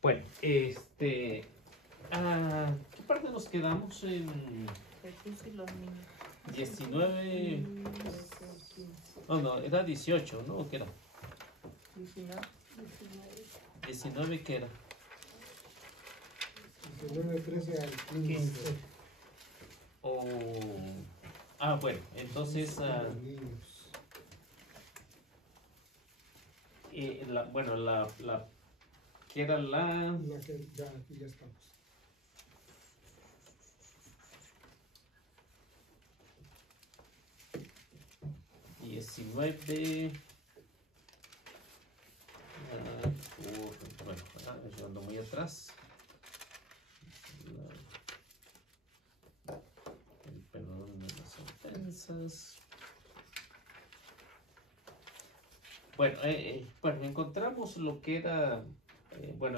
Bueno, ¿qué parte nos quedamos en Jesús y los niños. 19? Oh, no, era 18, ¿no? ¿O qué era? 19. 19, ¿qué era? 19, 13 al 15. O... bueno, entonces... Los niños. Bueno, ¿qué era la...? Aquí ya estamos. Bueno, yo ando muy atrás. El perdón de las ofensas. Bueno, encontramos lo que era,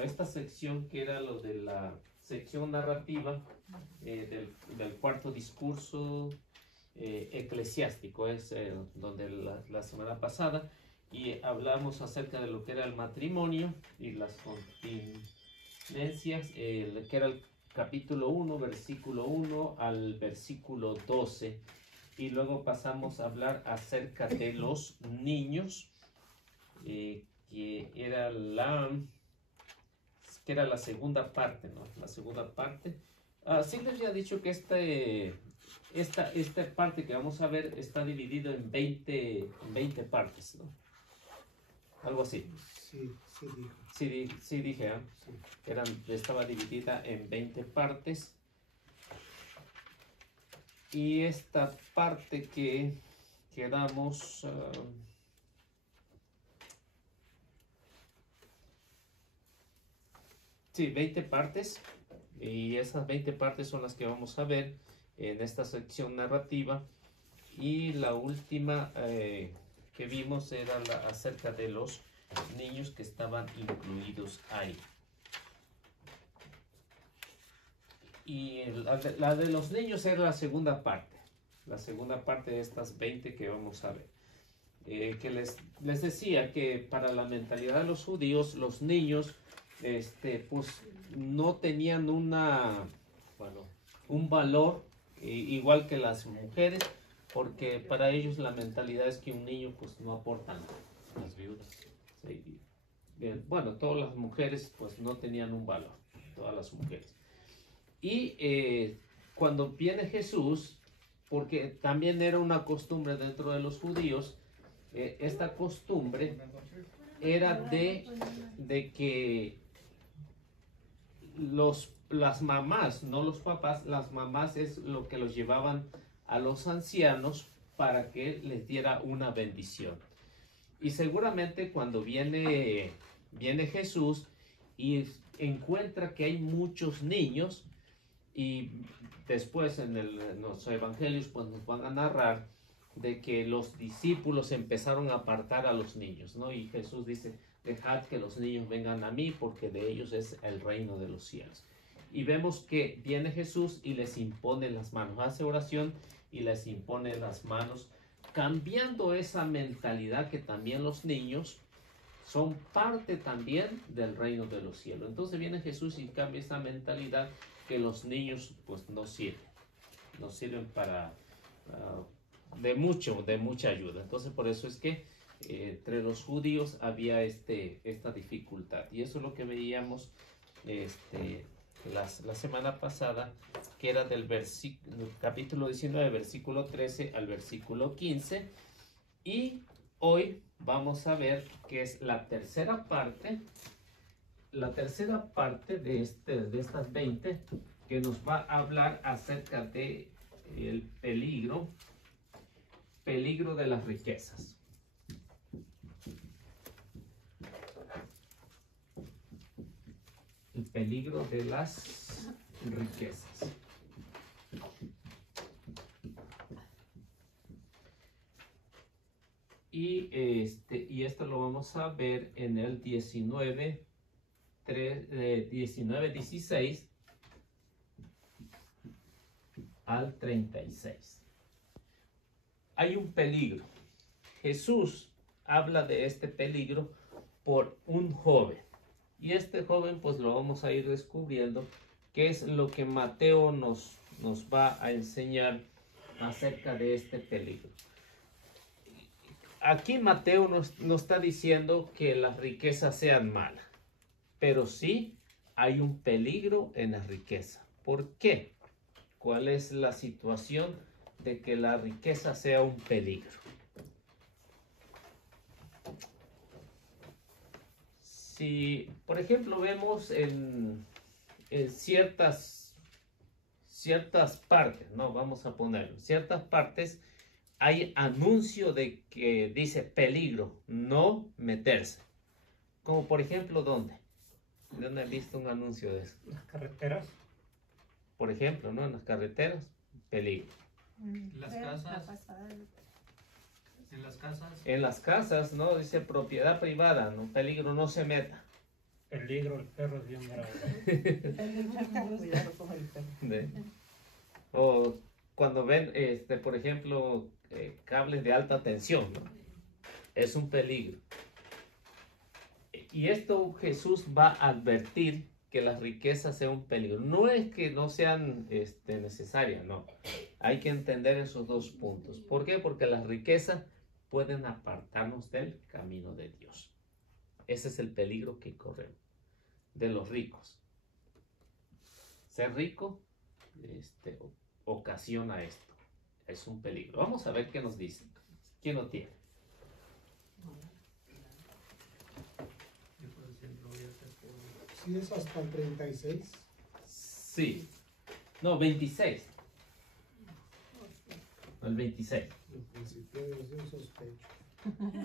esta sección que era lo de la sección narrativa del cuarto discurso eclesiástico, es donde la semana pasada, y hablamos acerca de lo que era el matrimonio y las continencias, que era el capítulo 1, versículo 1 al versículo 12, y luego pasamos a hablar acerca de los niños, que era la segunda parte, ¿no? La segunda parte. Sí les había dicho que esta parte que vamos a ver está dividido en 20 partes, ¿no? Algo así. Sí, sí dijo. Sí dije, ¿eh? Sí. Estaba dividida en 20 partes. Y esta parte que quedamos... Sí, 20 partes, y esas 20 partes son las que vamos a ver en esta sección narrativa, y la última que vimos era acerca de los niños que estaban incluidos ahí. Y la de los niños era la segunda parte de estas 20 que vamos a ver. Que les decía que para la mentalidad de los judíos, los niños pues no tenían un valor igual que las mujeres, porque para ellos la mentalidad es que un niño pues no aporta nada. Las viudas. Sí. Bien, bueno, todas las mujeres pues no tenían un valor, todas las mujeres. Y cuando viene Jesús, porque también era una costumbre dentro de los judíos, esta costumbre era de que las mamás, no los papás, las mamás es lo que los llevaban a los ancianos para que les diera una bendición. Y seguramente cuando viene Jesús y encuentra que hay muchos niños, y después en los evangelios pues nos van a narrar de que los discípulos empezaron a apartar a los niños, ¿no? Y Jesús dice: dejad que los niños vengan a mí, porque de ellos es el reino de los cielos. Y vemos que viene Jesús y les impone las manos, hace oración y les impone las manos, cambiando esa mentalidad que también los niños son parte también del reino de los cielos. Entonces viene Jesús y cambia esa mentalidad, que los niños pues no sirven para de mucha ayuda. Entonces por eso es que entre los judíos había esta dificultad, y eso es lo que veíamos la semana pasada, que era del capítulo 19, versículo 13 al versículo 15, y hoy vamos a ver que es la tercera parte de estas 20, que nos va a hablar acerca de el peligro de las riquezas. El peligro de las riquezas. Y esto lo vamos a ver en el 19:16 al 36. Hay un peligro. Jesús habla de este peligro por un joven. Y este joven, pues lo vamos a ir descubriendo, qué es lo que Mateo nos va a enseñar acerca de este peligro. Aquí Mateo no está diciendo que las riquezas sean malas, pero sí hay un peligro en la riqueza. ¿Por qué? ¿Cuál es la situación de que la riqueza sea un peligro? Si, por ejemplo, vemos en ciertas partes, no vamos a ponerlo, ciertas partes hay anuncio de que dice peligro, no meterse. Como por ejemplo, ¿dónde? ¿Dónde he visto un anuncio de eso? Las carreteras. Por ejemplo, ¿no? En las carreteras, peligro. Las casas. En las casas. En las casas, ¿no? Dice propiedad privada, ¿no? Peligro, no se meta. Peligro, el perro es bien bravo. Cuidado con el perro. O cuando ven, por ejemplo, cables de alta tensión, ¿no? Es un peligro. Y esto Jesús va a advertir que las riquezas sean un peligro. No es que no sean necesarias, no. Hay que entender esos dos puntos. ¿Por qué? Porque las riquezas pueden apartarnos del camino de Dios. Ese es el peligro que corremos de los ricos. Ser rico ocasiona esto. Es un peligro. Vamos a ver qué nos dice. ¿Quién lo tiene? Sí, es hasta el 36. Sí. No, 26. El 26. En principio es un sospecho.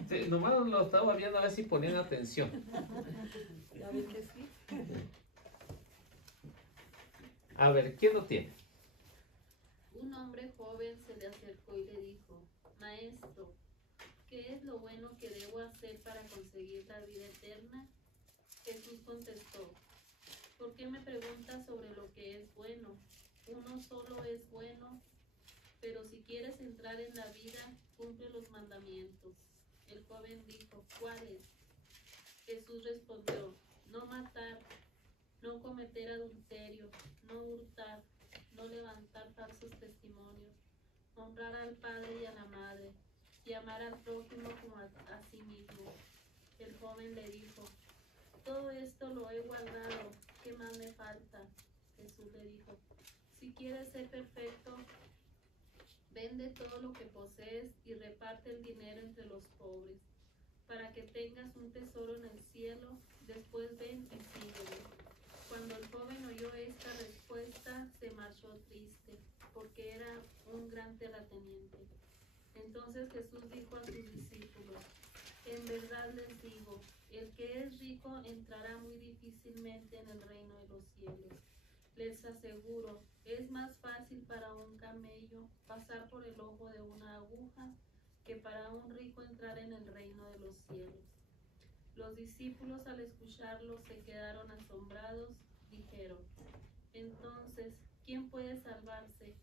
Sí, nomás lo estaba viendo a ver si ponían atención. ¿Ya ves que sí? A ver, ¿quién lo tiene? Un hombre joven se le acercó y le dijo: Maestro, ¿qué es lo bueno que debo hacer para conseguir la vida eterna? Jesús contestó: ¿por qué me preguntas sobre lo que es bueno? Uno solo es bueno, pero si quieres entrar en la vida, cumple los mandamientos. El joven dijo: ¿cuáles? Jesús respondió: no matar, no cometer adulterio, no hurtar, no levantar falsos testimonios, honrar al padre y a la madre, y amar al prójimo como a sí mismo. El joven le dijo: todo esto lo he guardado, ¿qué más me falta? Jesús le dijo: si quieres ser perfecto, vende todo lo que posees y reparte el dinero entre los pobres, para que tengas un tesoro en el cielo. Después ven y sígueme. Cuando el joven oyó esta respuesta, se marchó triste, porque era un gran terrateniente. Entonces Jesús dijo a sus discípulos: en verdad les digo, el que es rico entrará muy difícilmente en el reino de los cielos. Les aseguro, es más fácil para un camello pasar por el ojo de una aguja que para un rico entrar en el reino de los cielos. Los discípulos, al escucharlo, se quedaron asombrados. Dijeron: entonces, ¿quién puede salvarse?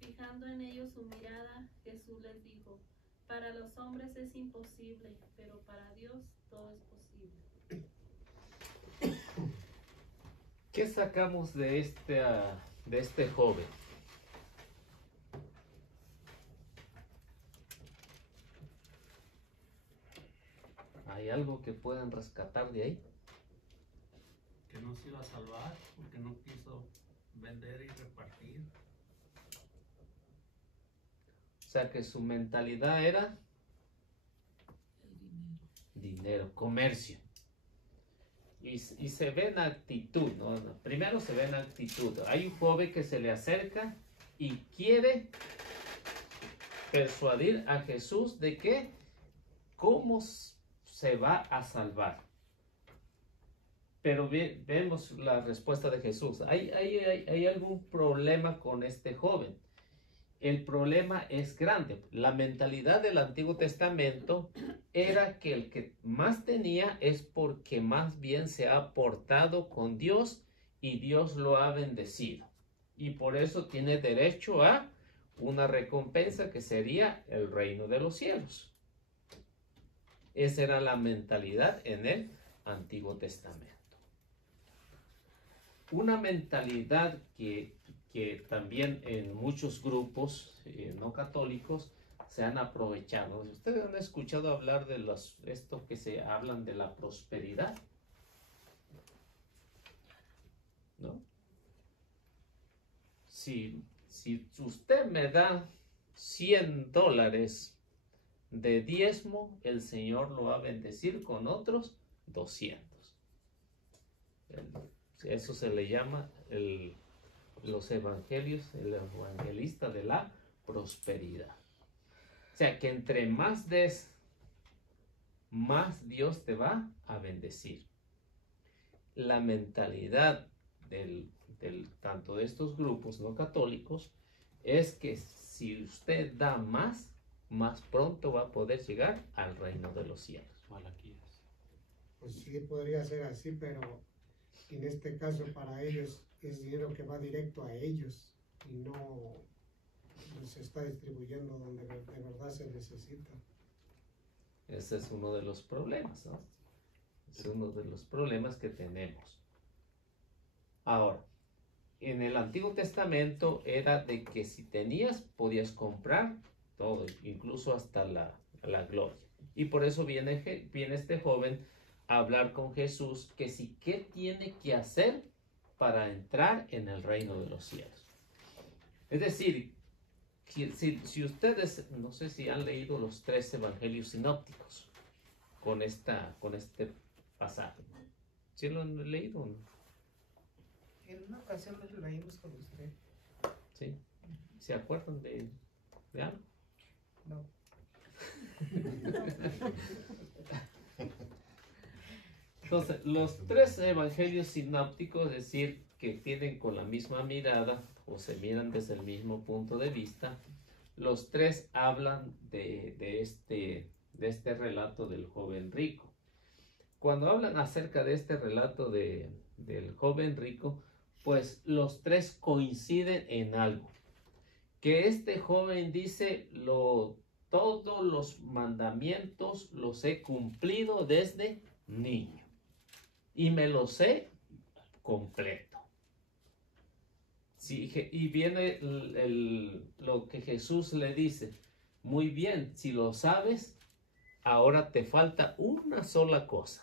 Fijando en ellos su mirada, Jesús les dijo: para los hombres es imposible, pero para Dios todo es posible. ¿Qué sacamos de este joven? ¿Hay algo que puedan rescatar de ahí? Que no se iba a salvar porque no quiso vender y repartir. O sea que su mentalidad era dinero, comercio. Y se ve en actitud, ¿no? Primero se ve en actitud. Hay un joven que se le acerca y quiere persuadir a Jesús de que cómo se va a salvar. Pero vemos la respuesta de Jesús. ¿Hay algún problema con este joven? El problema es grande. La mentalidad del Antiguo Testamento era que el que más tenía es porque más bien se ha portado con Dios y Dios lo ha bendecido. Y por eso tiene derecho a una recompensa que sería el reino de los cielos. Esa era la mentalidad en el Antiguo Testamento. una mentalidad que también en muchos grupos no católicos se han aprovechado. ¿Ustedes han escuchado hablar de esto que se hablan de la prosperidad? ¿No? Si usted me da $100 de diezmo, el Señor lo va a bendecir con otros 200. Eso se le llama los evangelios, el evangelista de la prosperidad. O sea que entre más des, más Dios te va a bendecir. La mentalidad tanto de estos grupos no católicos es que si usted da más pronto va a poder llegar al reino de los cielos. Malaquías. Pues sí, podría ser así, pero en este caso para ellos es dinero que va directo a ellos y no se está distribuyendo donde de verdad se necesita. Ese es uno de los problemas, ¿no? Es uno de los problemas que tenemos. Ahora, en el Antiguo Testamento era de que si tenías, podías comprar todo, incluso hasta la gloria. Y por eso viene este joven a hablar con Jesús que si qué tiene que hacer para entrar en el reino de los cielos. Es decir, si ustedes, no sé si han leído los 3 evangelios sinópticos con este pasaje. ¿Sí lo han leído o no? En una ocasión lo leímos con usted. ¿Sí? ¿Se acuerdan de algo? No. Entonces, los 3 evangelios sinópticos, es decir, que tienen con la misma mirada o se miran desde el mismo punto de vista, los 3 hablan de este relato del joven rico. Cuando hablan acerca de este relato del joven rico, pues los 3 coinciden en algo. Que este joven dice, todos los mandamientos los he cumplido desde niño. Y me lo sé completo. Sí, y viene lo que Jesús le dice. Muy bien, si lo sabes, ahora te falta una sola cosa.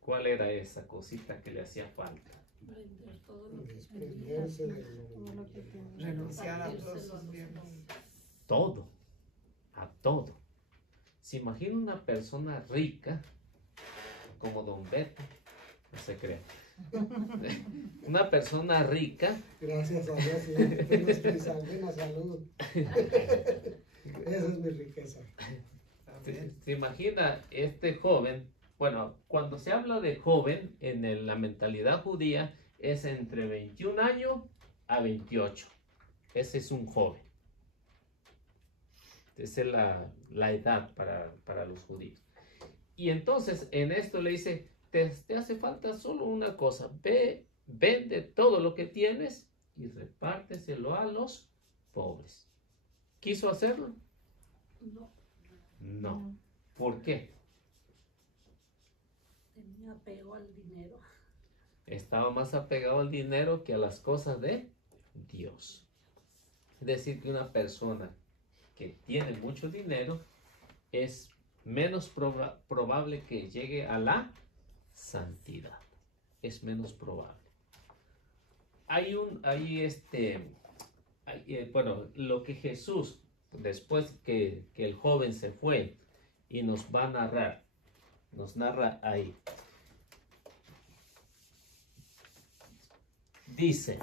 ¿Cuál era esa cosita que le hacía falta? Vender todo lo que Desprenderse de Renunciar a todos sus bienes. Todo, a todo. ¿Se imagina una persona rica como Don Beto? No se crea. Una persona rica. Gracias a Dios, Señor, tengo buena salud. Esa es mi riqueza. ¿Se imagina este joven? Bueno, cuando se habla de joven en la mentalidad judía es entre 21 años a 28. Ese es un joven. Esa es la edad para los judíos. Y entonces en esto le dice, te hace falta solo una cosa. Ve, vende todo lo que tienes y repárteselo a los pobres. ¿Quiso hacerlo? no No. ¿Por qué? tenía apego al dinero. Estaba más apegado al dinero que a las cosas de Dios. Es decir, que una persona que tiene mucho dinero es menos probable que llegue a la santidad. Es menos probable. Bueno, lo que Jesús, después que el joven se fue y nos va a narrar, nos narra ahí. Dice,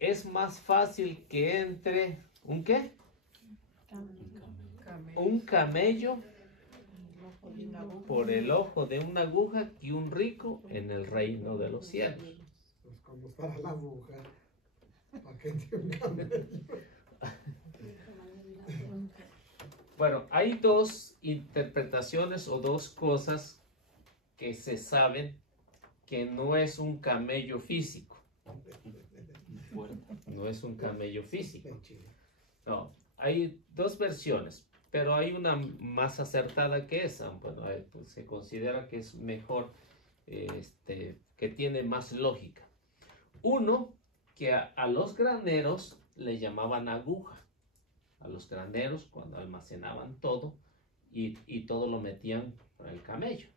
es más fácil que entre, ¿un qué? Un camello por el ojo de una aguja que un rico en el reino de los cielos. Pues como para la aguja. ¿Para qué tiene un camello? Bueno, hay 2 interpretaciones o 2 cosas que se saben que no es un camello físico. No es un camello físico. No, hay 2 versiones, pero hay una más acertada que esa. Bueno, pues se considera que es mejor que tiene más lógica. Uno, que a los graneros le llamaban aguja. A los graneros cuando almacenaban todo y todo lo metían con el camello.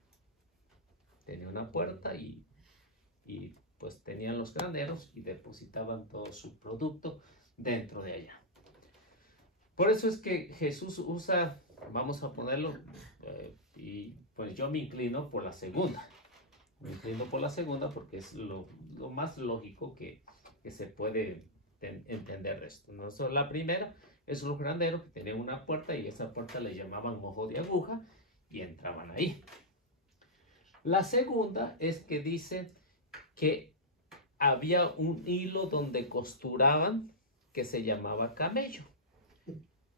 Tenía una puerta y pues tenían los graneros y depositaban todo su producto dentro de allá. Por eso es que Jesús usa, vamos a ponerlo, y pues yo me inclino por la segunda. Me inclino por la segunda porque es lo más lógico que se puede entender de esto, ¿no? So, la primera es los graneros que tenían una puerta y esa puerta le llamaban ojo de aguja y entraban ahí. La segunda es que dice que había un hilo donde costuraban que se llamaba camello.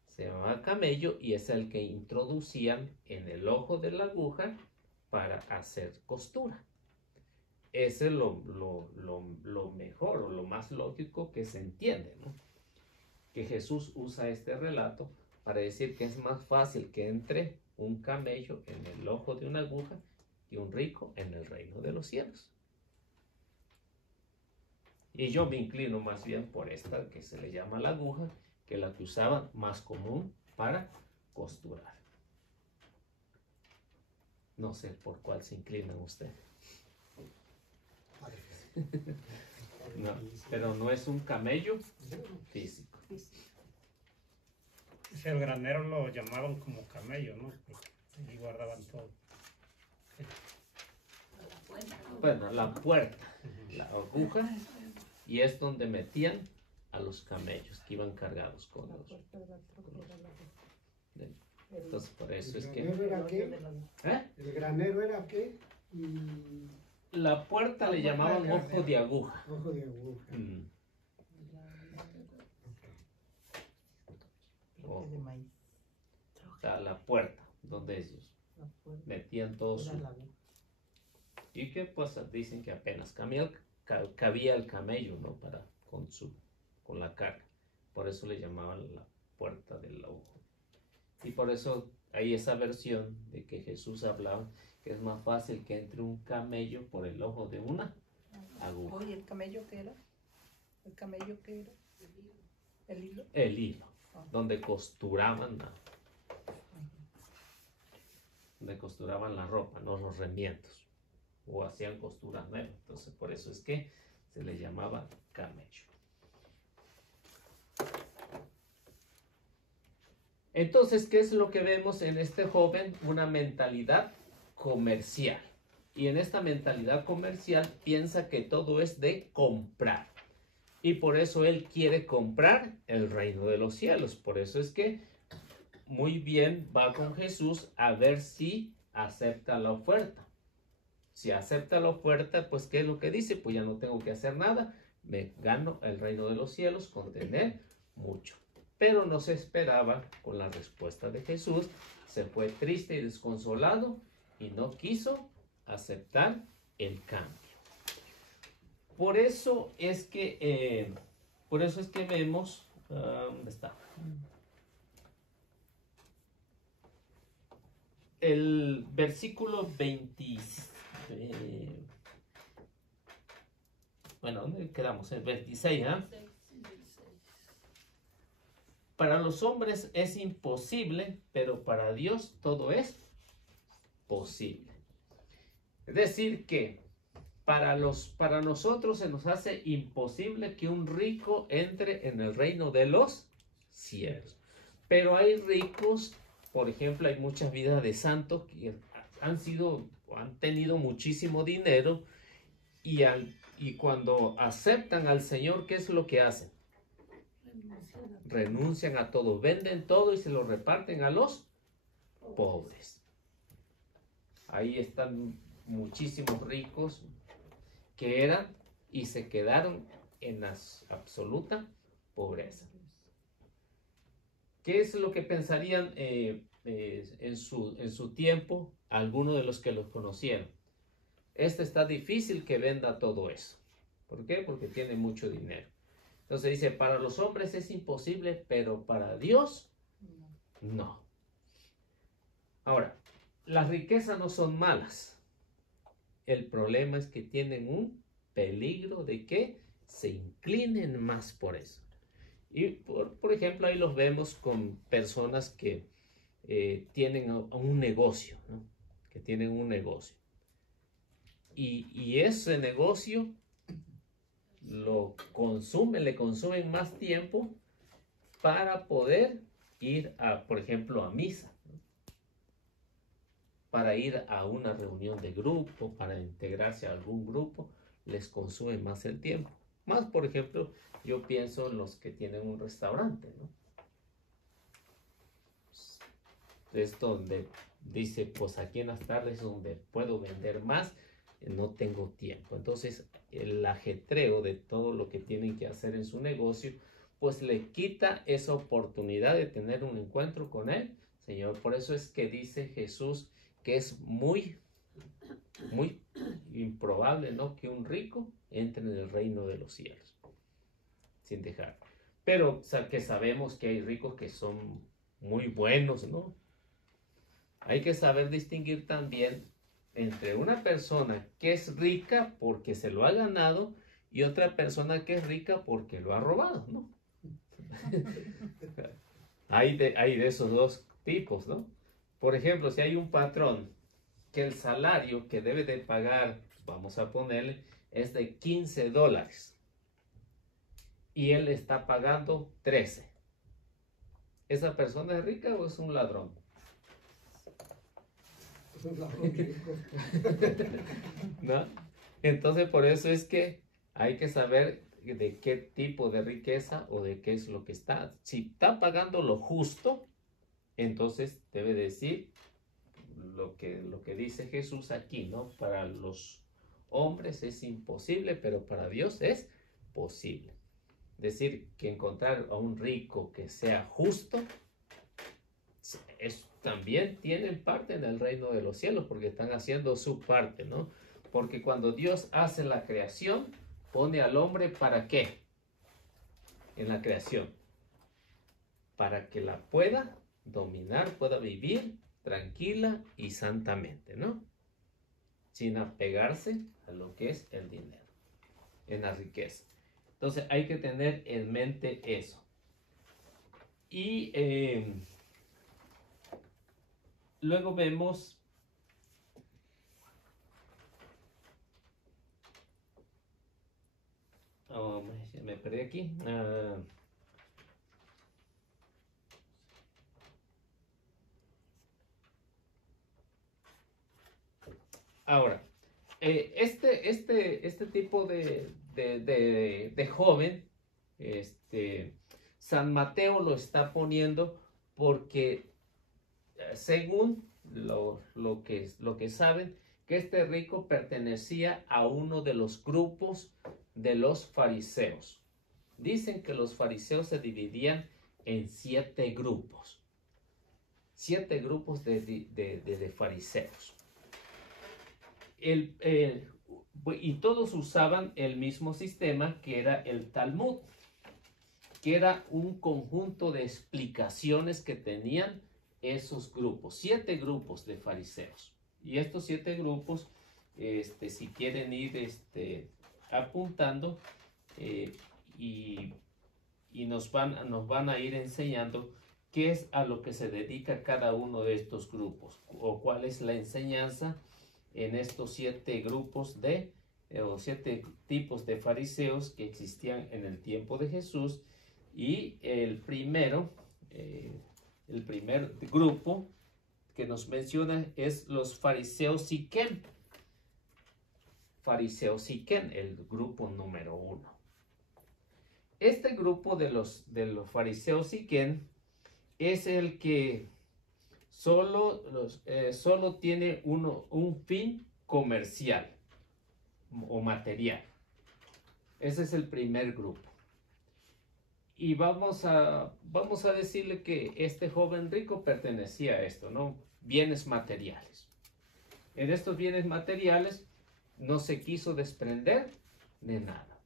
Se llamaba camello y es el que introducían en el ojo de la aguja para hacer costura. Ese es lo mejor o lo más lógico que se entiende, ¿no? Que Jesús usa este relato para decir que es más fácil que entre un camello en el ojo de una aguja que un rico en el reino de los cielos. Y yo me inclino más bien por esta que se le llama la aguja, que la que usaban más común para costurar. No sé por cuál se inclinan ustedes. No, pero no es un camello físico. Si el granero lo llamaban como camello, ¿no? Porque allí guardaban todo. Bueno, la puerta, la aguja, y es donde metían a los camellos que iban cargados con los. Entonces, por eso es que. ¿El granero era qué? ¿Eh? ¿El granero era qué? La puerta le llamaban ojo de aguja. Ojo de aguja. Ojo. O sea, la puerta donde ellos metían todo su. Y que pues dicen que apenas cabía el camello, ¿no? Con la carga. Por eso le llamaban la puerta del ojo. Y por eso hay esa versión de que Jesús hablaba que es más fácil que entre un camello por el ojo de una aguja. Oye, ¿el camello qué era? ¿El camello qué era? ¿El hilo? El hilo, donde costuraban la ropa, no los remiendos, o hacían costuras nuevas. Entonces por eso es que se le llamaba camello. Entonces, ¿qué es lo que vemos en este joven? Una mentalidad comercial. Y en esta mentalidad comercial piensa que todo es de comprar. Y por eso él quiere comprar el reino de los cielos. Por eso es que muy bien va con Jesús a ver si acepta la oferta. Si acepta la oferta, pues ¿qué es lo que dice? Pues ya no tengo que hacer nada. Me gano el reino de los cielos con tener mucho. Pero no se esperaba con la respuesta de Jesús. Se fue triste y desconsolado y no quiso aceptar el cambio. Por eso es que vemos, ¿dónde está? El versículo 20, bueno, ¿dónde quedamos? El 26, ¿ah? Para los hombres es imposible, pero para Dios todo es posible. Es decir que para nosotros se nos hace imposible que un rico entre en el reino de los cielos. Pero hay ricos, por ejemplo, hay muchas vidas de santos que han tenido muchísimo dinero y cuando aceptan al Señor, ¿qué es lo que hacen? Renuncian a todo, venden todo y se lo reparten a los pobres. Ahí están muchísimos ricos que eran y se quedaron en la absoluta pobreza. ¿Qué es lo que pensarían en su tiempo algunos de los que los conocieron? Está difícil que venda todo eso. ¿Por qué? Porque tiene mucho dinero. Entonces dice, para los hombres es imposible, pero para Dios no. Ahora, las riquezas no son malas. el problema es que tienen un peligro de que se inclinen más por eso. Y por ejemplo, ahí los vemos con personas que tienen un negocio, ¿no? Que tienen un negocio. Y ese negocio le consumen más tiempo para poder ir por ejemplo, a misa, ¿no? Para ir a una reunión de grupo, para integrarse a algún grupo, les consume más el tiempo. Más, por ejemplo, yo pienso en los que tienen un restaurante, ¿no? Es donde dice, pues aquí en las tardes es donde puedo vender más, no tengo tiempo. Entonces, el ajetreo de todo lo que tienen que hacer en su negocio, pues le quita esa oportunidad de tener un encuentro con el Señor. Por eso es que dice Jesús que es muy improbable, ¿no?, que un rico entre en el reino de los cielos sin dejar. Pero que sabemos que hay ricos que son muy buenos, ¿no? Hay que saber distinguir también entre una persona que es rica porque se lo ha ganado y otra persona que es rica porque lo ha robado, ¿no? Hay de esos dos tipos, ¿no? Por ejemplo, si hay un patrón que el salario que debe de pagar, vamos a ponerle, es de $15 y él está pagando 13. ¿Esa persona es rica o es un ladrón? Es un ladrón rico. ¿No? Entonces, por eso es que hay que saber de qué tipo de riqueza o de qué es lo que está. Si está pagando lo justo, entonces debe decir lo que dice Jesús aquí, ¿no? Para los hombres es imposible, pero para Dios es posible. Decir que encontrar a un rico que sea justo, también tienen parte en el reino de los cielos porque están haciendo su parte, ¿no? Porque cuando Dios hace la creación, pone al hombre ¿para qué? En la creación. Para que la pueda dominar, pueda vivir tranquila y santamente, ¿no? Sin apegarse a lo que es el dinero, en la riqueza. Entonces hay que tener en mente eso. Y luego vemos me perdí aquí. Ahora, este tipo de joven, San Mateo lo está poniendo porque según lo que saben, que este rico pertenecía a uno de los grupos de los fariseos. Dicen que los fariseos se dividían en 7 grupos. 7 grupos de fariseos. Y todos usaban el mismo sistema que era el Talmud, que era un conjunto de explicaciones que tenían esos grupos, 7 grupos de fariseos. Y estos 7 grupos, si quieren ir apuntando y nos van a ir enseñando qué es a lo que se dedica cada uno de estos grupos o cuál es la enseñanza en estos 7 grupos o 7 tipos de fariseos que existían en el tiempo de Jesús. Y el primer grupo que nos menciona es los fariseos Siquem. Fariseos Siquem, el grupo número 1. Este grupo de los fariseos Siquem es el que solo tiene un fin comercial o material. Ese es el primer grupo. Y vamos a decirle que este joven rico pertenecía a esto, ¿no? Bienes materiales. En estos bienes materiales no se quiso desprender de nada.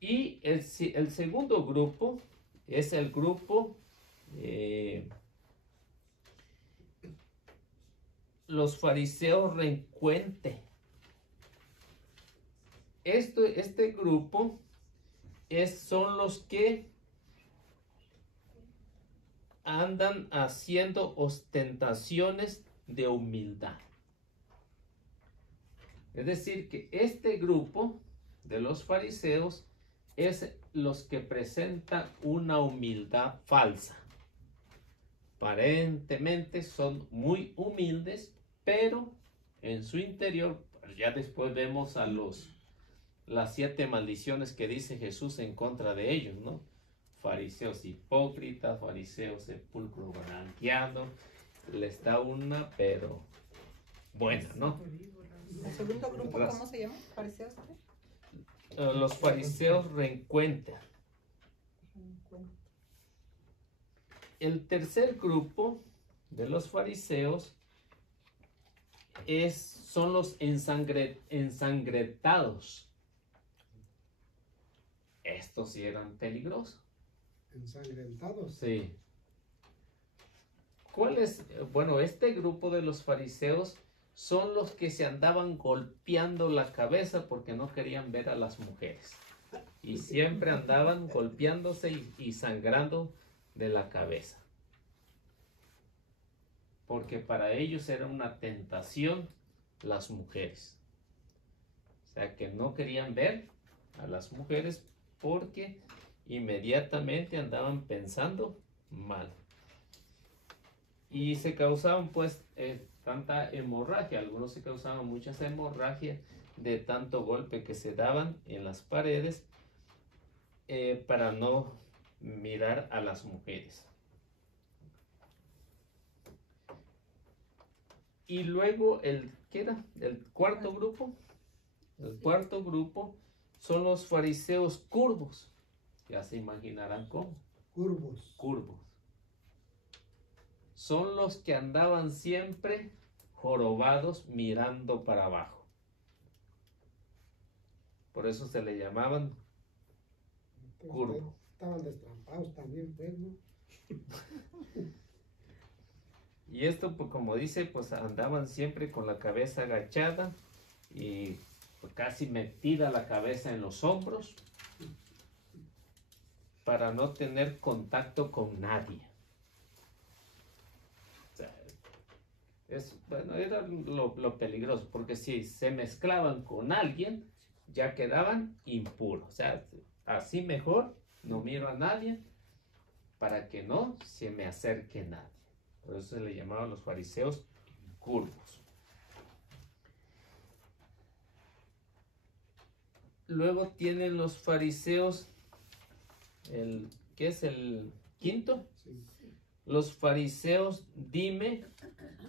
Y el segundo grupo es el grupo los fariseos rencuente. Este grupo son los que andan haciendo ostentaciones de humildad. Es decir, que este grupo de los fariseos es los que presentan una humildad falsa. Aparentemente son muy humildes, pero en su interior, ya después vemos a las 7 maldiciones que dice Jesús en contra de ellos, ¿no? Fariseos hipócritas, fariseos sepulcro blanqueado, les da una, pero buena, ¿no? El segundo grupo, ¿cómo se llama? ¿Fariseos qué? Los fariseos rencuentan. El tercer grupo de los fariseos son los ensangrentados. Estos sí eran peligrosos. ¿Ensangrentados? Sí. ¿Cuál es? Bueno, este grupo de los fariseos son los que se andaban golpeando la cabeza porque no querían ver a las mujeres. Y siempre andaban golpeándose y sangrando de la cabeza. Porque para ellos era una tentación las mujeres. O sea que no querían ver a las mujeres porque inmediatamente andaban pensando mal. Y se causaban pues tanta hemorragia. Algunos se causaban muchas hemorragias de tanto golpe que se daban en las paredes para no mirar a las mujeres. Y luego ¿qué era? El cuarto grupo. El cuarto grupo son los fariseos curvos. Ya se imaginarán cómo. Curvos. Curvos. Son los que andaban siempre jorobados mirando para abajo. Por eso se le llamaban curvos. Estaban destrampados también, pues, ¿no? Y esto, pues como dice, pues andaban siempre con la cabeza agachada y pues, casi metida la cabeza en los hombros para no tener contacto con nadie. O sea, bueno, era lo peligroso, porque si se mezclaban con alguien, ya quedaban impuros. O sea, así mejor no miro a nadie para que no se me acerque nadie. Por eso se le llamaban los fariseos curvos. Luego tienen los fariseos, ¿qué es el quinto? Sí. Los fariseos, dime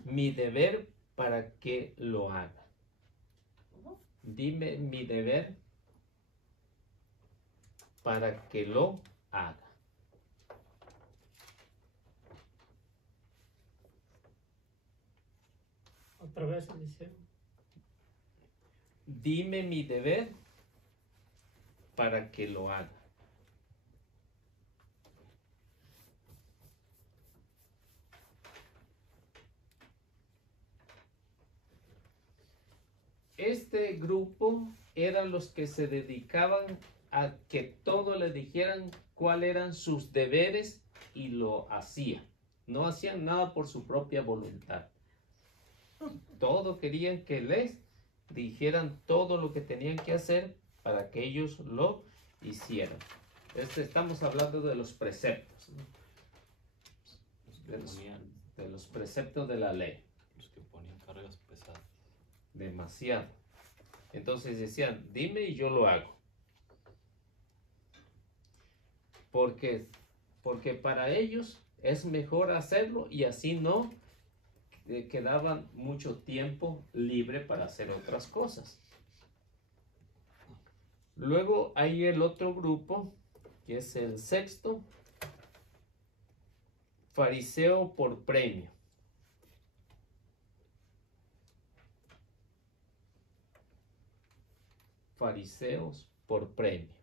mi deber para que lo haga. Dime mi deber para que lo haga. Otra vez dice. Dime mi deber para que lo haga. Este grupo eran los que se dedicaban a que todo le dijeran cuáles eran sus deberes y lo hacían. No hacían nada por su propia voluntad. Todo querían que les dijeran todo lo que tenían que hacer para que ellos lo hicieran. Estamos hablando de los preceptos, ¿no? De los preceptos de la ley. Los que ponían cargas pesadas. Demasiado. Entonces decían, dime y yo lo hago. Porque para ellos es mejor hacerlo y así no quedaban mucho tiempo libre para hacer otras cosas. Luego hay el otro grupo, que es el sexto, fariseo por premio. Fariseos por premio.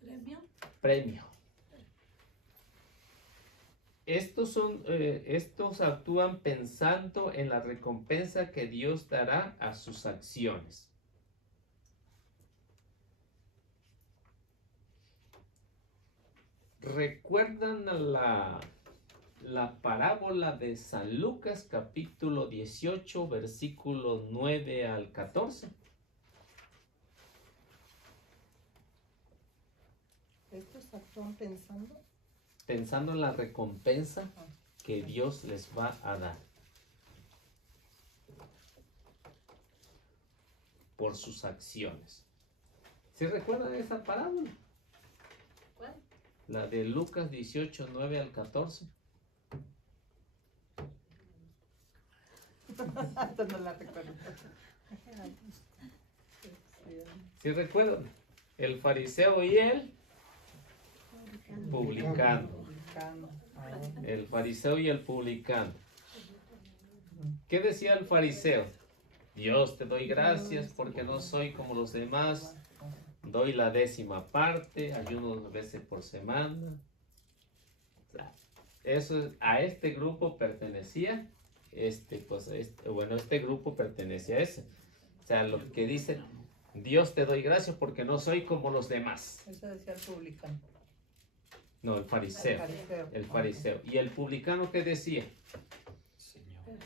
¿Premio? Premio. estos actúan pensando en la recompensa que Dios dará a sus acciones. ¿Recuerdan la parábola de San Lucas, capítulo 18, versículos 9 al 14? Estos actúan Pensando en la recompensa que Dios les va a dar por sus acciones. ¿Se recuerdan esa parábola? ¿Cuál? La de Lucas 18, 9 al 14. Esta no la recuerdo. ¿Sí recuerdan? El fariseo y el publicano. El fariseo y el publicano. ¿Qué decía el fariseo? Dios, te doy gracias porque no soy como los demás. Doy la 10ª parte, ayuno 2 veces por semana. A este grupo pertenecía, este grupo pertenecía a ese. O sea, lo que dice, Dios, te doy gracias porque no soy como los demás. Eso decía el publicano. No, el fariseo. El fariseo. ¿Y el publicano qué decía? Señor.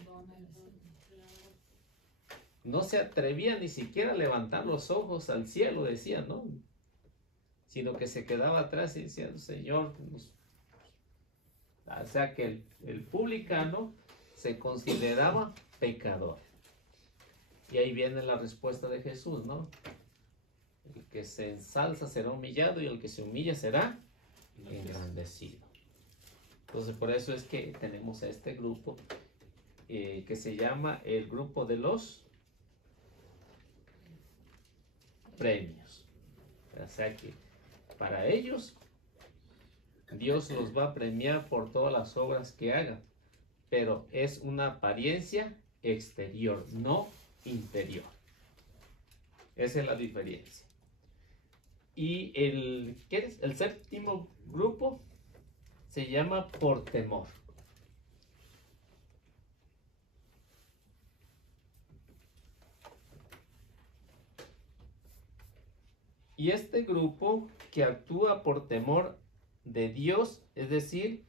No se atrevía ni siquiera a levantar los ojos al cielo, decía, ¿no? Sino que se quedaba atrás y decía, Señor. O sea que el publicano se consideraba pecador. Y ahí viene la respuesta de Jesús, ¿no? El que se ensalza será humillado y el que se humilla será engrandecido. Entonces por eso es que tenemos a este grupo que se llama el grupo de los premios. O sea que para ellos Dios los va a premiar por todas las obras que hagan, pero es una apariencia exterior, no interior. Esa es la diferencia. Y el 7º grupo se llama por temor. Y este grupo que actúa por temor de Dios, es decir,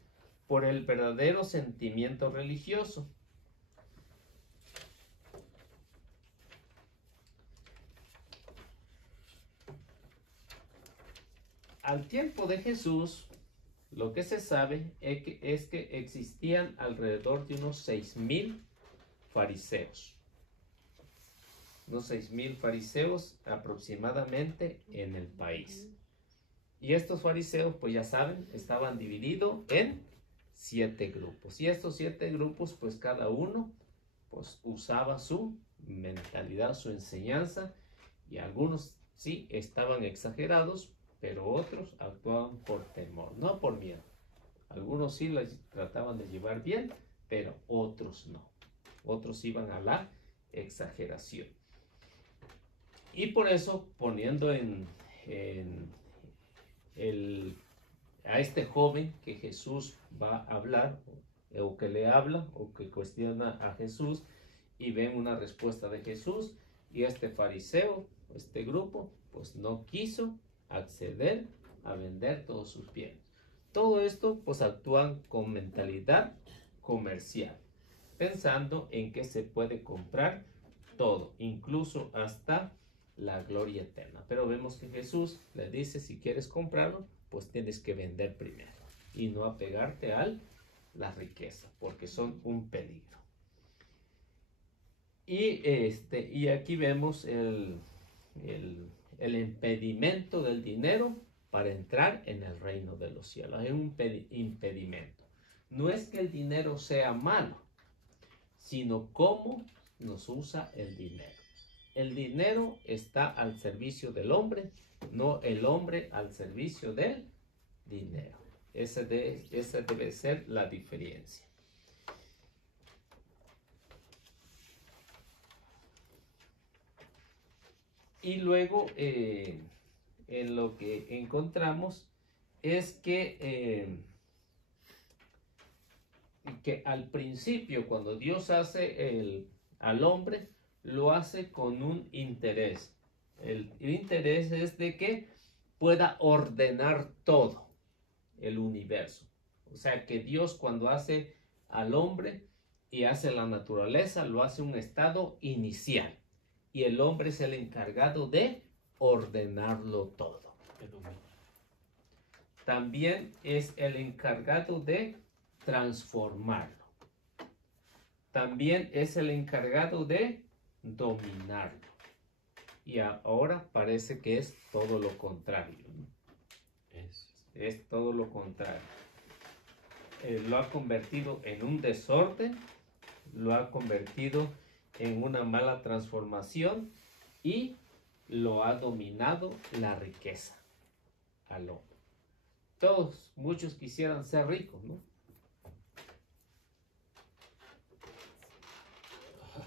por el verdadero sentimiento religioso. Al tiempo de Jesús, lo que se sabe es que existían alrededor de unos 6,000 fariseos. Unos 6,000 fariseos aproximadamente en el país. Y estos fariseos, pues ya saben, estaban divididos en 7 grupos. Y estos 7 grupos, pues cada uno pues usaba su mentalidad, su enseñanza. Y algunos sí estaban exagerados, pero otros actuaban por temor, no por miedo. Algunos sí las trataban de llevar bien, pero otros no. Otros iban a la exageración. Y por eso, poniendo a este joven que Jesús va a hablar, o que le habla, o que cuestiona a Jesús, y ven una respuesta de Jesús, y este fariseo, este grupo, pues no quiso acceder a vender todos sus bienes. Todo esto pues actúan con mentalidad comercial, pensando en que se puede comprar todo, incluso hasta la gloria eterna. Pero vemos que Jesús le dice, si quieres comprarlo, pues tienes que vender primero y no apegarte a la riqueza, porque son un peligro. Y aquí vemos el impedimento del dinero para entrar en el reino de los cielos. Hay un impedimento. No es que el dinero sea malo, sino cómo nos usa el dinero. El dinero está al servicio del hombre, no el hombre al servicio del dinero. Esa debe ser la diferencia. Y luego en lo que encontramos es que que al principio, cuando Dios hace al hombre, lo hace con un interés. El interés es de que pueda ordenar todo el universo. O sea que Dios, cuando hace al hombre y hace la naturaleza, lo hace un estado inicial. Y el hombre es el encargado de ordenarlo todo. También es el encargado de transformarlo. También es el encargado de dominarlo. Y ahora parece que es todo lo contrario, ¿no? Es todo lo contrario. Lo ha convertido en un desorden, lo ha convertido en una mala transformación y lo ha dominado la riqueza al hombre. Muchos quisieran ser ricos, ¿no?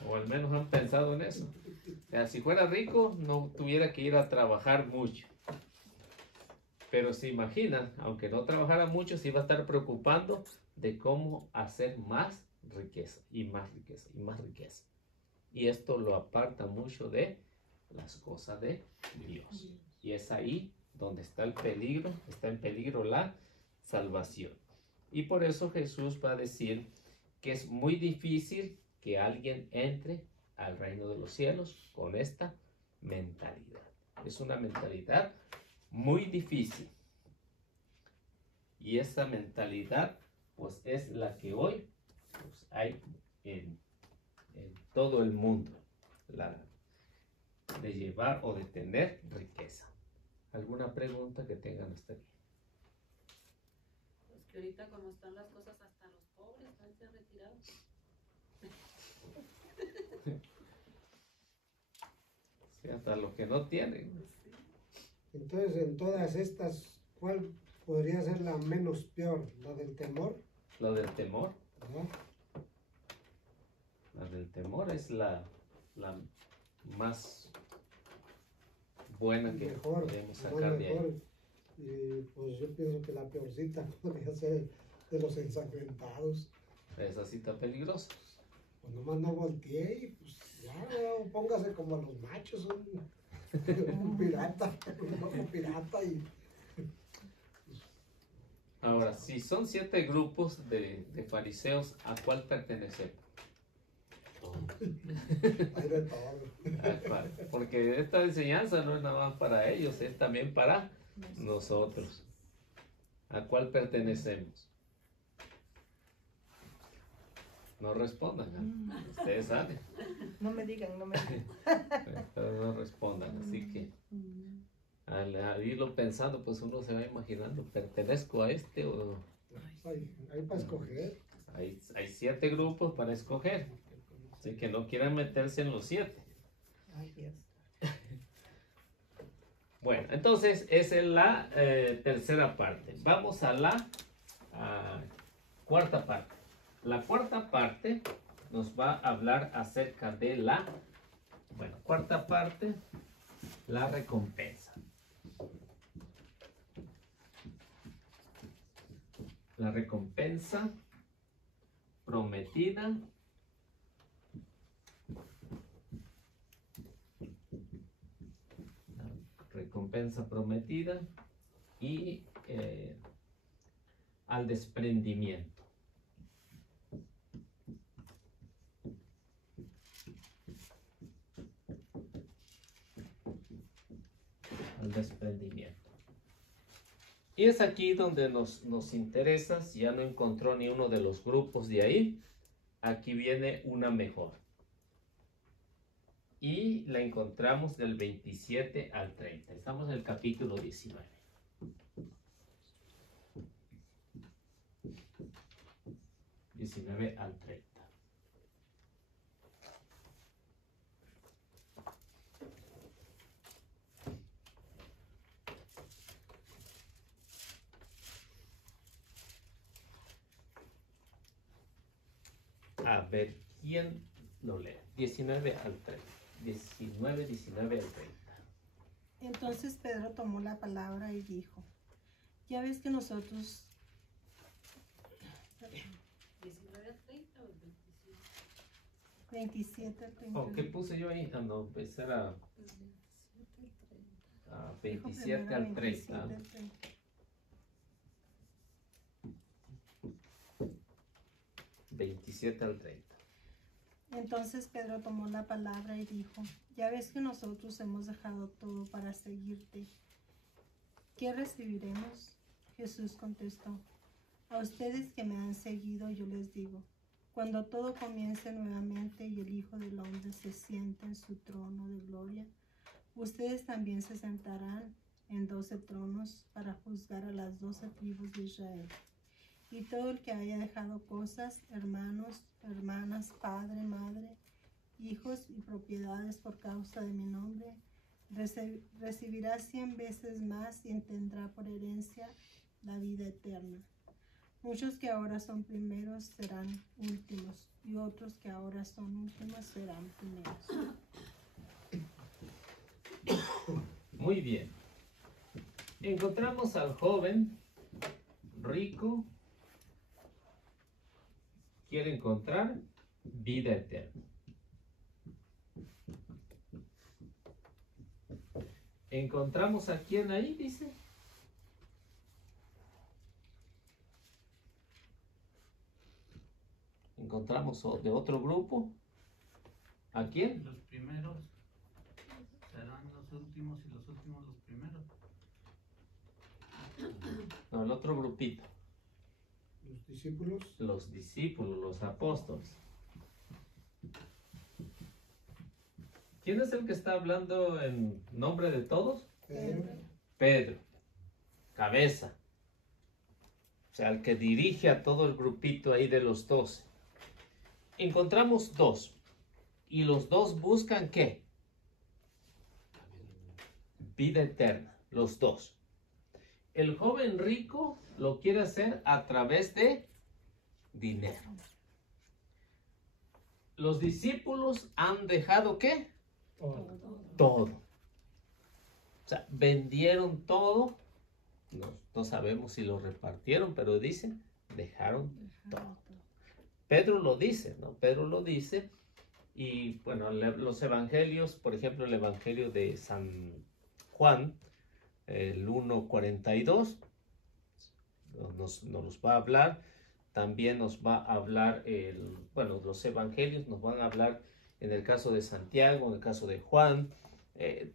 O al menos han pensado en eso. O sea, si fuera rico, no tuviera que ir a trabajar mucho. Pero se imaginan, aunque no trabajara mucho, se iba a estar preocupando de cómo hacer más riqueza y más riqueza y más riqueza. Y esto lo aparta mucho de las cosas de Dios. Y es ahí donde está el peligro, está en peligro la salvación. Y por eso Jesús va a decir que es muy difícil que alguien entre al reino de los cielos con esta mentalidad. Es una mentalidad muy difícil. Y esa mentalidad pues es la que hoy pues, hay en todo el mundo, la de llevar o de tener riqueza. ¿Alguna pregunta que tengan hasta aquí? Pues que ahorita como están las cosas, hasta los pobres van a ser retirados. Sí, hasta los que no tienen. Entonces, en todas estas, ¿cuál podría ser la menos peor? ¿La del temor? Lo del temor. ¿Verdad? La del temor es la más buena que Mejor, podemos más sacar de ahí. mejor. Y pues yo pienso que la peorcita podría ser de los ensangrentados. Esa sí está peligrosa. Pues nomás no volteé y pues ya, ¿no? Póngase como los machos, un pirata, un ojo pirata y Ahora, si son 7 grupos de fariseos, ¿a cuál pertenecemos? hay de todo. ¿A cuál? Porque esta enseñanza no es nada más para ellos, es también para nosotros. ¿A cuál pertenecemos? No respondan, ¿no? Ustedes saben, No me digan, no me digan. pero no respondan, así que al irlo pensando, pues uno se va imaginando, ¿pertenezco a este o...? Hay para escoger. Hay 7 grupos para escoger, así que no quieran meterse en los 7. Ay, Dios. Bueno, entonces esa es la tercera parte. Vamos a la cuarta parte. La cuarta parte nos va a hablar acerca de cuarta parte, la recompensa. La recompensa prometida y al desprendimiento. Al desprendimiento. Y es aquí donde nos interesa. Si ya no encontró ni uno de los grupos de ahí, aquí viene una mejor. Y la encontramos del 27 al 30. Estamos en el capítulo 19. Al 30. A ver, ¿quién lo lee? 19 al 30. 19 al 30. Entonces Pedro tomó la palabra y dijo, ya ves que nosotros... 19 27 al 30. ¿O qué puse yo ahí? Ah, no, pues era 27 al 30. 27 al 30. Entonces Pedro tomó la palabra y dijo, ya ves que nosotros hemos dejado todo para seguirte. ¿Qué recibiremos? Jesús contestó, a ustedes que me han seguido yo les digo, cuando todo comience nuevamente y el Hijo del Hombre se sienta en su trono de gloria, ustedes también se sentarán en 12 tronos para juzgar a las 12 tribus de Israel. Y todo el que haya dejado cosas, hermanos, hermanas, padre, madre, hijos y propiedades por causa de mi nombre, recibirá 100 veces más y tendrá por herencia la vida eterna. Muchos que ahora son primeros serán últimos, y otros que ahora son últimos serán primeros. Muy bien. Encontramos al joven rico. Quiere encontrar vida eterna. Encontramos a quién ahí, dice. Encontramos de otro grupo. ¿A quién? Los primeros serán los últimos y los últimos los primeros. No, el otro grupito. Los discípulos. Los discípulos, los apóstoles. ¿Quién es el que está hablando en nombre de todos? Pedro. Cabeza. O sea, el que dirige a todo el grupito ahí de los 12. Encontramos dos. Y los dos buscan ¿qué? Vida eterna. Los dos. El joven rico lo quiere hacer a través de dinero. Los discípulos han dejado ¿qué? Todo. O sea, vendieron todo. No sabemos si lo repartieron, pero dicen, dejaron todo. Pedro lo dice, ¿no? Pedro lo dice. Y bueno, los evangelios, por ejemplo, el evangelio de San Juan, el 1:42, nos va a hablar. También nos va a hablar, los evangelios nos van a hablar en el caso de Santiago, en el caso de Juan.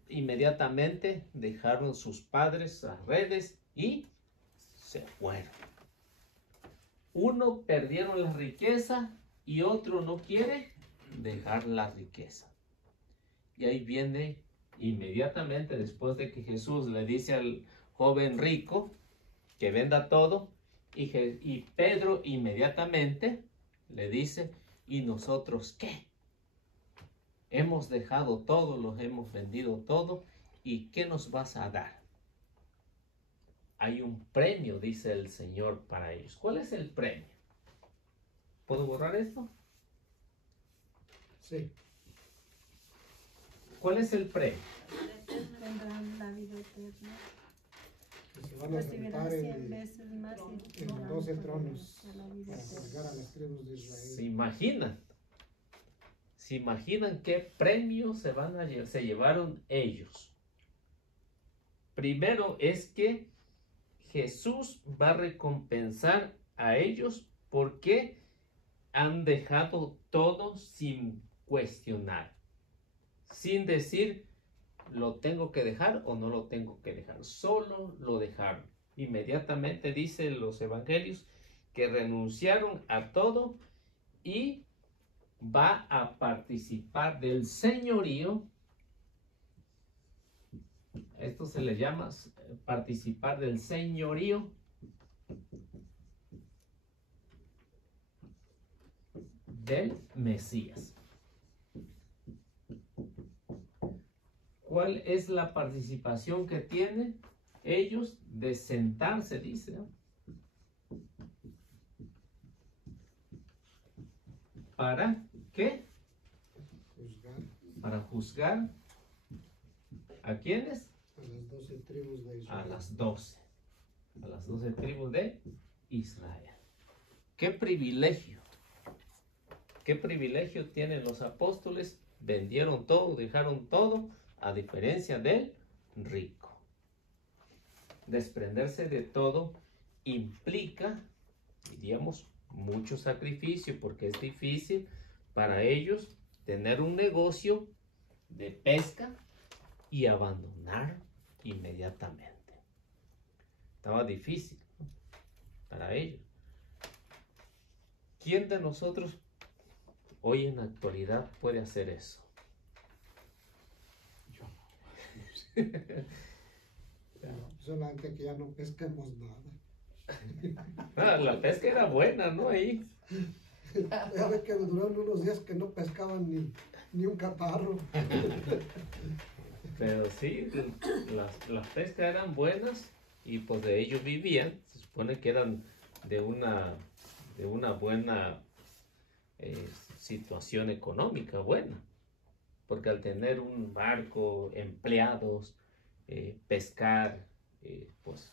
Inmediatamente dejaron sus padres las redes y se fueron. Uno perdieron la riqueza y otro no quiere dejar la riqueza. Y ahí viene inmediatamente después de que Jesús le dice al joven rico que venda todo, y Pedro inmediatamente le dice, ¿y nosotros qué? Hemos dejado todo, los hemos vendido todo, ¿y qué nos vas a dar? Hay un premio, dice el Señor, para ellos. ¿Cuál es el premio? ¿Puedo borrar esto? Sí. ¿Cuál es el premio? Tendrán la vida eterna. Que se van a Recibirán sentar 100 veces más y en tendrán 12 por tronos herencia la vida para eterna. juzgar a las tribus de Israel. ¿Se imaginan qué premio se llevaron ellos? Primero es que Jesús va a recompensar a ellos porque han dejado todo sin cuestionar, sin decir lo tengo que dejar o no lo tengo que dejar, solo lo dejaron. Inmediatamente dicen los evangelios que renunciaron a todo y va a participar del señorío. Esto se le llama participar del señorío del Mesías. ¿Cuál es la participación que tienen ellos de sentarse, dice, ¿no? ¿Para qué? Juzgar Para juzgar ¿a quiénes? a las 12 tribus de Israel. A las 12 tribus de Israel. ¡Qué privilegio! ¿Qué privilegio tienen los apóstoles? Vendieron todo, dejaron todo, a diferencia del rico. Desprenderse de todo implica, diríamos, mucho sacrificio, porque es difícil para ellos tener un negocio de pesca y abandonar inmediatamente. Estaba difícil, ¿no?, para ellos. ¿Quién de nosotros hoy en la actualidad puede hacer eso? Solamente que ya no pescamos nada. La pesca era buena, ¿no? Ahí. Ya ve que duraron unos días que no pescaban ni un caparro. Pero sí, las pescas eran buenas y pues de ellos vivían. Se supone que eran de una buena situación económica buena. Porque al tener un barco, empleados, pescar, pues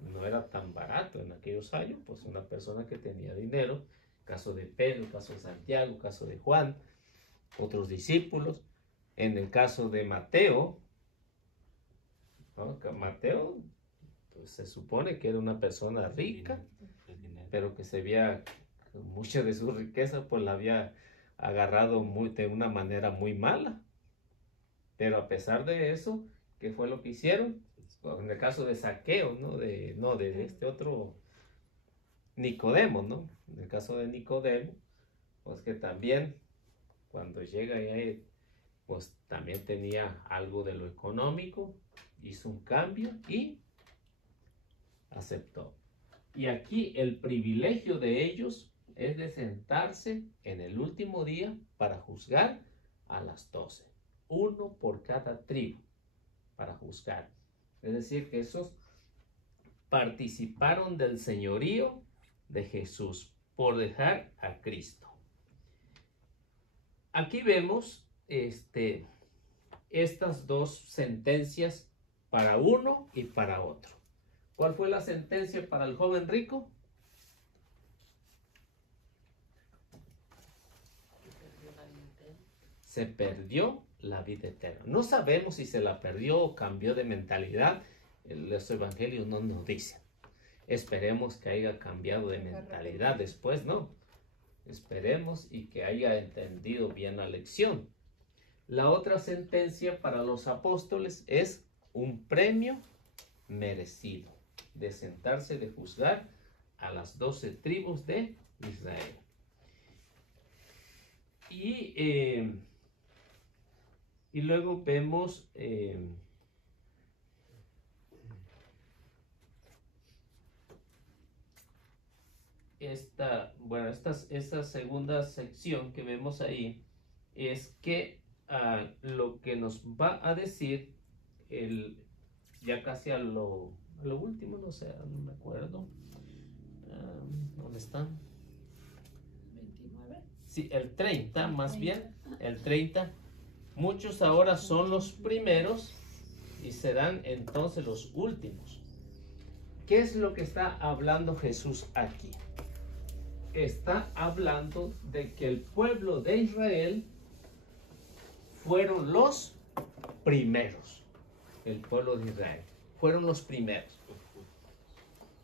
no era tan barato en aquellos años. Pues una persona que tenía dinero, caso de Pedro, caso de Santiago, caso de Juan, otros discípulos. En el caso de Mateo, ¿no?, Mateo, pues, se supone que era una persona rica, pero que se veía mucha de su riqueza, pues la había agarrado de una manera muy mala. Pero a pesar de eso, ¿qué fue lo que hicieron? En el caso de Zaqueo, ¿no? De este otro Nicodemo, ¿no? En el caso de Nicodemo, pues que también cuando llega ahí, pues también tenía algo de lo económico, hizo un cambio y aceptó. Y aquí el privilegio de ellos es de sentarse en el último día para juzgar a las 12. Uno por cada tribu para juzgar. Es decir, que esos participaron del señorío de Jesús por dejar a Cristo. Aquí vemos estas dos sentencias para uno y para otro. ¿Cuál fue la sentencia para el joven rico? Se perdió la vida eterna. No sabemos si se la perdió o cambió de mentalidad. Los evangelios no nos dicen. Esperemos que haya cambiado de mentalidad después, ¿no? Esperemos y que haya entendido bien la lección. La otra sentencia para los apóstoles es un premio merecido de sentarse de juzgar a las 12 tribus de Israel. Y luego vemos esta segunda sección que vemos ahí es que lo que nos va a decir ya casi a lo último, no sé, no me acuerdo. ¿Dónde están? 29. Sí, el 30, más bien, el 30. Muchos ahora son los primeros y serán entonces los últimos. ¿Qué es lo que está hablando Jesús aquí? Está hablando de que el pueblo de Israel fueron los primeros. El pueblo de Israel fueron los primeros.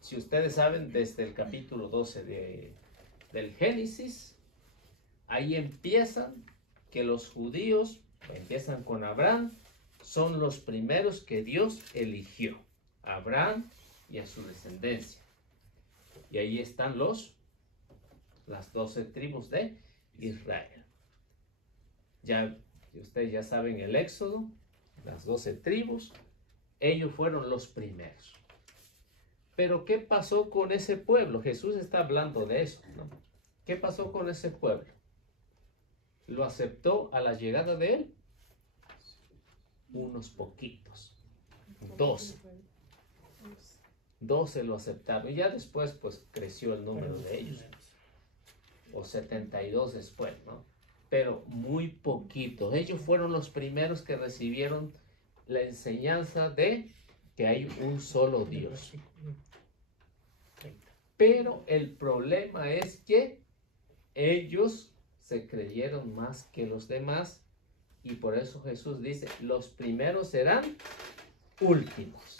Si ustedes saben, desde el capítulo 12 del Génesis, ahí empiezan que los judíos empiezan con Abraham, son los primeros que Dios eligió, Abraham y a su descendencia. Y ahí están las 12 tribus de Israel. Ya ustedes ya saben el Éxodo, las 12 tribus, ellos fueron los primeros. Pero ¿qué pasó con ese pueblo? Jesús está hablando de eso, ¿no? ¿Qué pasó con ese pueblo? ¿Lo aceptó a la llegada de él? Unos poquitos. 12. 12 lo aceptaron. Y ya después, pues, creció el número de ellos. O 72 después, ¿no? Pero muy poquitos. Ellos fueron los primeros que recibieron la enseñanza de que hay un solo Dios. Pero el problema es que ellos se creyeron más que los demás, y por eso Jesús dice, los primeros serán últimos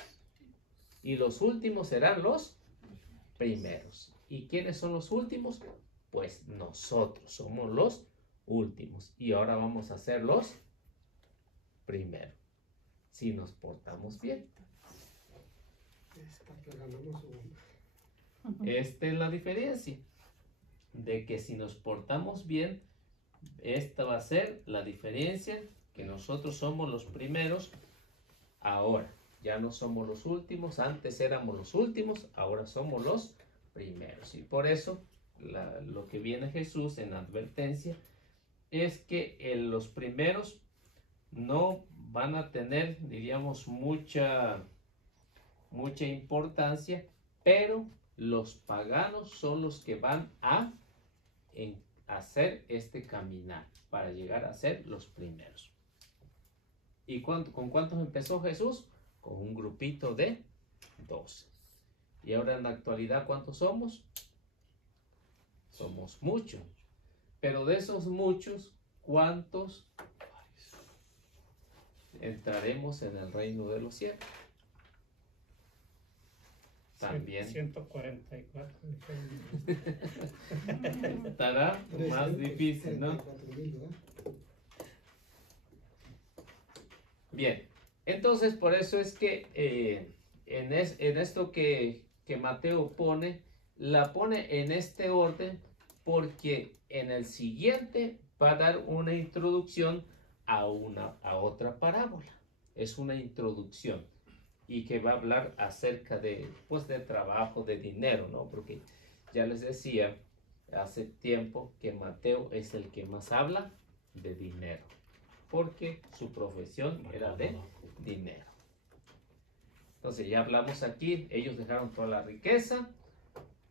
y los últimos serán los primeros. ¿Y quiénes son los últimos? Pues nosotros somos los últimos, y ahora vamos a ser los primeros si nos portamos bien. Esta es la diferencia, de que si nos portamos bien, esta va a ser la diferencia, que nosotros somos los primeros ahora. Ya no somos los últimos, antes éramos los últimos, ahora somos los primeros. Y por eso lo que viene Jesús en la advertencia es que los primeros no van a tener, diríamos, mucha importancia, pero los paganos son los que van a hacer este caminar para llegar a ser los primeros. ¿Y con cuántos empezó Jesús? Con un grupito de 12. Y ahora en la actualidad, ¿cuántos somos? Somos muchos. Pero de esos muchos, ¿cuántos entraremos en el reino de los cielos? También 144. estará más difícil, ¿no? Bien, entonces por eso es que en esto que Mateo pone, la pone en este orden, porque en el siguiente va a dar una introducción a otra parábola. Es una introducción, y que va a hablar acerca de trabajo, de dinero, ¿no? Porque ya les decía hace tiempo que Mateo es el que más habla de dinero, porque su profesión era de dinero. Entonces ya hablamos aquí, ellos dejaron toda la riqueza,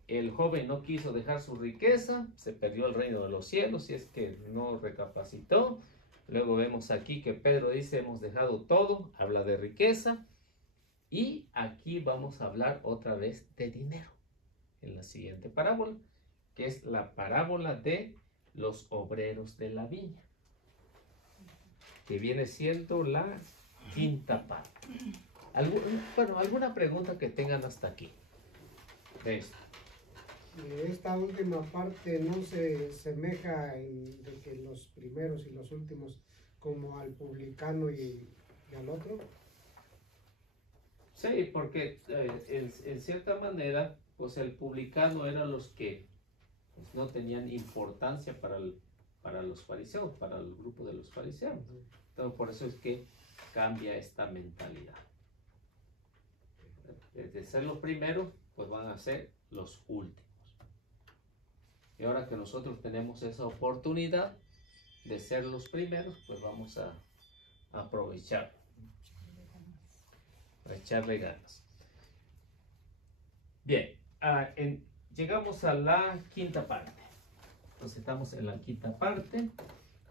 el joven no quiso dejar su riqueza, se perdió el reino de los cielos, y es que no recapacitó. Luego vemos aquí que Pedro dice, hemos dejado todo, habla de riqueza. Y aquí vamos a hablar otra vez de dinero en la siguiente parábola, que es la parábola de los obreros de la viña, que viene siendo la quinta parte. ¿Alguna pregunta que tengan hasta aquí de esto? Esta última parte no se semeja de que los primeros y los últimos, como al publicano y al otro. Sí, porque en cierta manera, pues el publicano eran los que pues, no tenían importancia para los fariseos, para el grupo de los fariseos. Entonces, por eso es que cambia esta mentalidad. De ser los primeros, pues van a ser los últimos. Y ahora que nosotros tenemos esa oportunidad de ser los primeros, pues vamos a aprovechar, a echarle ganas. Bien, llegamos a la quinta parte. Entonces estamos en la quinta parte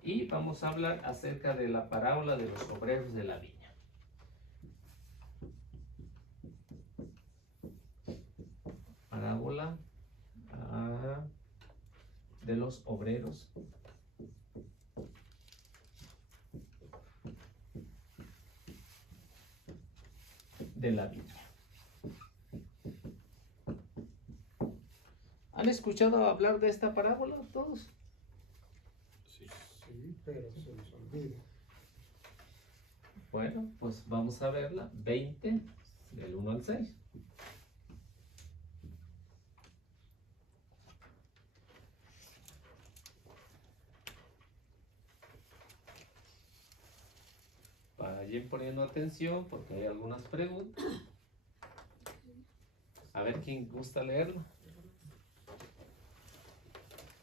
y vamos a hablar acerca de la parábola de los obreros de la viña. Parábola de los obreros de la viña. ¿Han escuchado hablar de esta parábola todos? Sí, pero se nos olvida. Bueno, pues vamos a verla. 20, del 1 al 6. Vayan poniendo atención porque hay algunas preguntas. A ver quién gusta leerlo.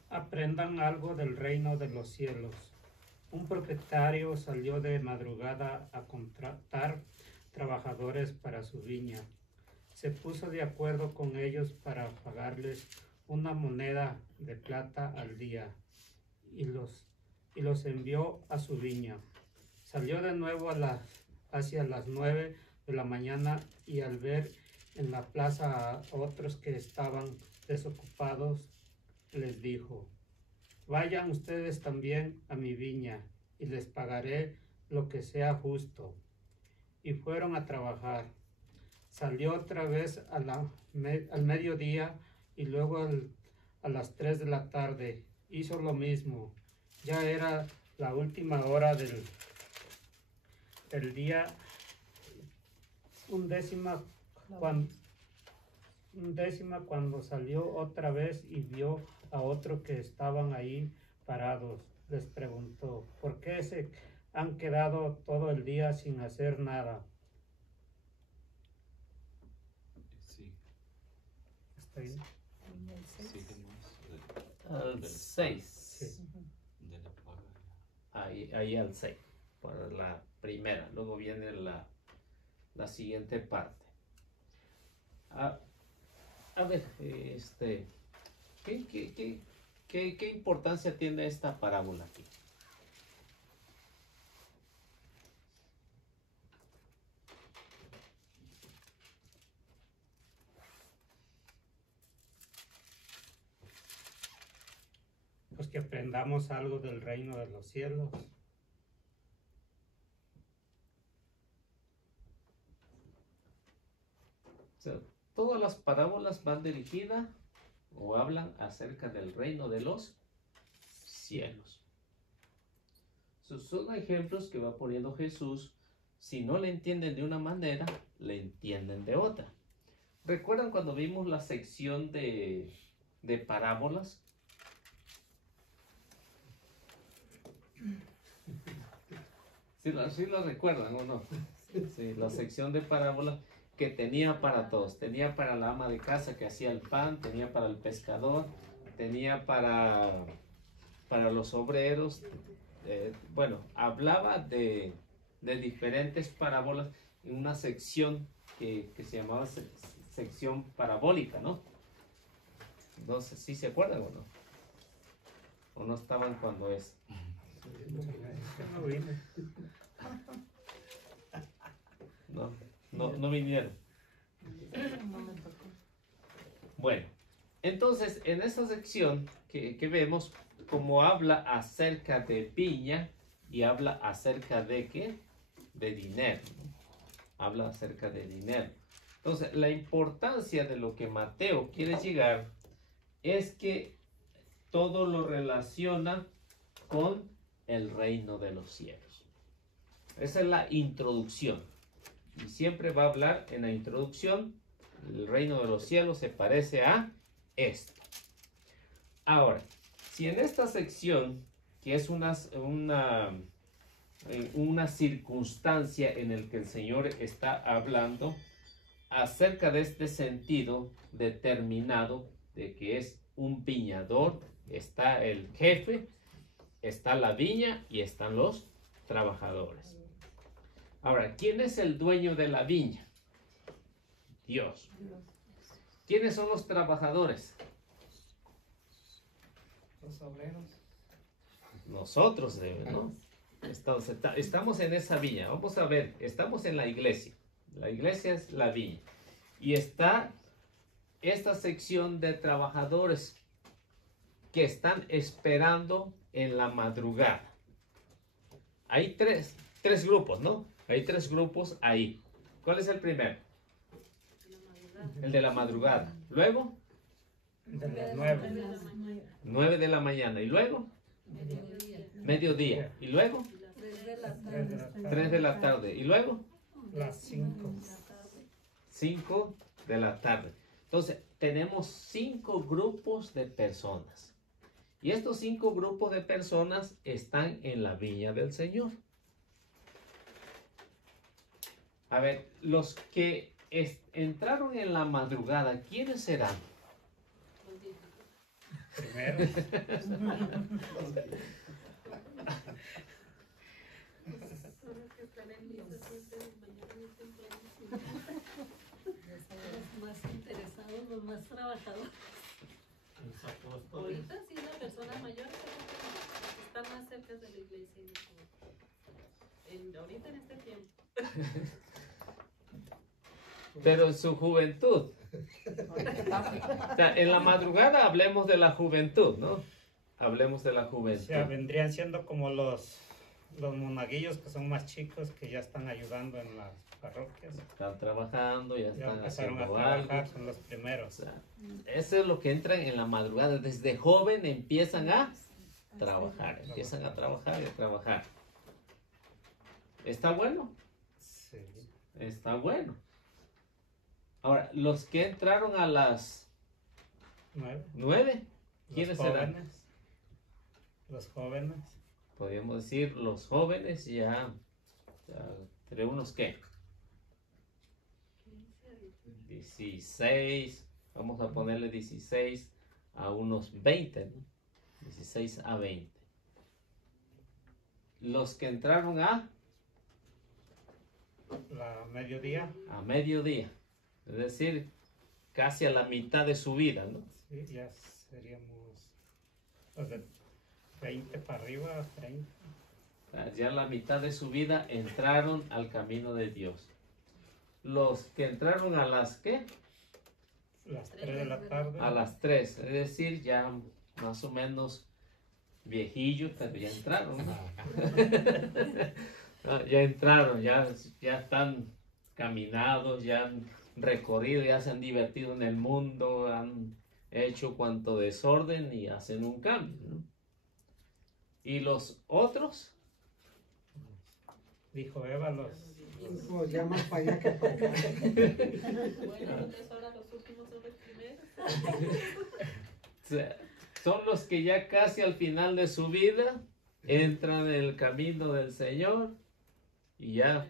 Aprendan algo del reino de los cielos. Un propietario salió de madrugada a contratar trabajadores para su viña. Se puso de acuerdo con ellos para pagarles una moneda de plata al día y los envió a su viña. Salió de nuevo hacia las 9 de la mañana y al ver en la plaza a otros que estaban desocupados, les dijo: vayan ustedes también a mi viña y les pagaré lo que sea justo. Y fueron a trabajar. Salió otra vez al mediodía y luego a las 3 de la tarde. Hizo lo mismo. Ya era la última hora del día. Undécima cuando salió otra vez y vio a otro que estaban ahí parados. Les preguntó, ¿por qué se han quedado todo el día sin hacer nada? Sí. ¿Está bien? Al 6. Sí. De la paga. Ahí al 6. Por la primera. Luego viene la siguiente parte. A ver, ¿qué importancia tiene esta parábola aquí? Pues que aprendamos algo del reino de los cielos. O sea, todas las parábolas van dirigidas o hablan acerca del reino de los cielos. Son ejemplos que va poniendo Jesús. Si no le entienden de una manera, le entienden de otra. ¿Recuerdan cuando vimos la sección de parábolas? ¿Sí la recuerdan o no? Sí, la sección de parábolas que tenía para todos. Tenía para la ama de casa que hacía el pan, tenía para el pescador, tenía para los obreros. Bueno, hablaba de diferentes parábolas en una sección que se llamaba sección parabólica, ¿no? Entonces, ¿sí se acuerdan o no? ¿O no estaban cuando es? No vinieron. Bueno, entonces en esta sección que vemos, como habla acerca de viña y habla acerca de ¿qué? De dinero, ¿no? Habla acerca de dinero. Entonces, la importancia de lo que Mateo quiere llegar es que todo lo relaciona con el reino de los cielos. Esa es la introducción. Y siempre va a hablar en la introducción, el reino de los cielos se parece a esto. Ahora, si en esta sección, que es una circunstancia en la que el Señor está hablando acerca de este sentido determinado de que es un viñador, está el jefe, está la viña y están los trabajadores. Ahora, ¿quién es el dueño de la viña? Dios. ¿Quiénes son los trabajadores? Los obreros. Nosotros, ¿no? Estamos en esa viña. Vamos a ver, estamos en la iglesia. La iglesia es la viña. Y está esta sección de trabajadores que están esperando en la madrugada. Hay tres grupos, ¿no? Hay tres grupos ahí. ¿Cuál es el primero? El de la madrugada. Luego, De las 9. 9 de la mañana. Y luego, mediodía. Y luego, 3 de la tarde. Y luego, Las 5. 5 de la tarde. Entonces, tenemos 5 grupos de personas. Y estos 5 grupos de personas están en la viña del Señor. A ver, los que entraron en la madrugada, ¿quiénes serán? Primero. Los más interesados, los más trabajadores. Los apóstoles. Ahorita sí, las personas mayores están más cerca de la iglesia. Ahorita en este tiempo. Pero en su juventud. O sea, en la madrugada hablemos de la juventud, ¿no? Hablemos de la O juventud. sea, vendrían siendo como los monaguillos que son más chicos, que ya están ayudando en las parroquias. Están trabajando, ya Ya están empezaron a haciendo trabajar, algo. son los primeros. O sea, eso es lo que entran en la madrugada. Desde joven empiezan a trabajar, empiezan a trabajar y a trabajar. ¿Está bueno? Sí. Está bueno. Ahora, los que entraron a las 9, ¿quiénes Los serán? jóvenes. Los jóvenes. Podríamos decir los jóvenes ya entre unos ¿qué? 16, vamos a ponerle 16 a unos 20, ¿no? 16 a 20. Los que entraron a Mediodía. mediodía, es decir, casi a la mitad de su vida, ¿no? Sí, ya seríamos los de 20 para arriba, 30. Ya a la mitad de su vida entraron al camino de Dios. Los que entraron a las ¿qué? Las 3 de la tarde. A las 3, es decir, ya más o menos viejillos, pero ya entraron, ¿no? Ya entraron, ya están caminados, ya han recorrido, ya se han divertido en el mundo, han hecho cuanto desorden y hacen un cambio, ¿no? ¿Y los otros? Dijo Eva, los Pues ya más para allá que para acá. Bueno, entonces ahora los últimos son los primeros. O sea, son los que ya casi al final de su vida entran en el camino del Señor y ya,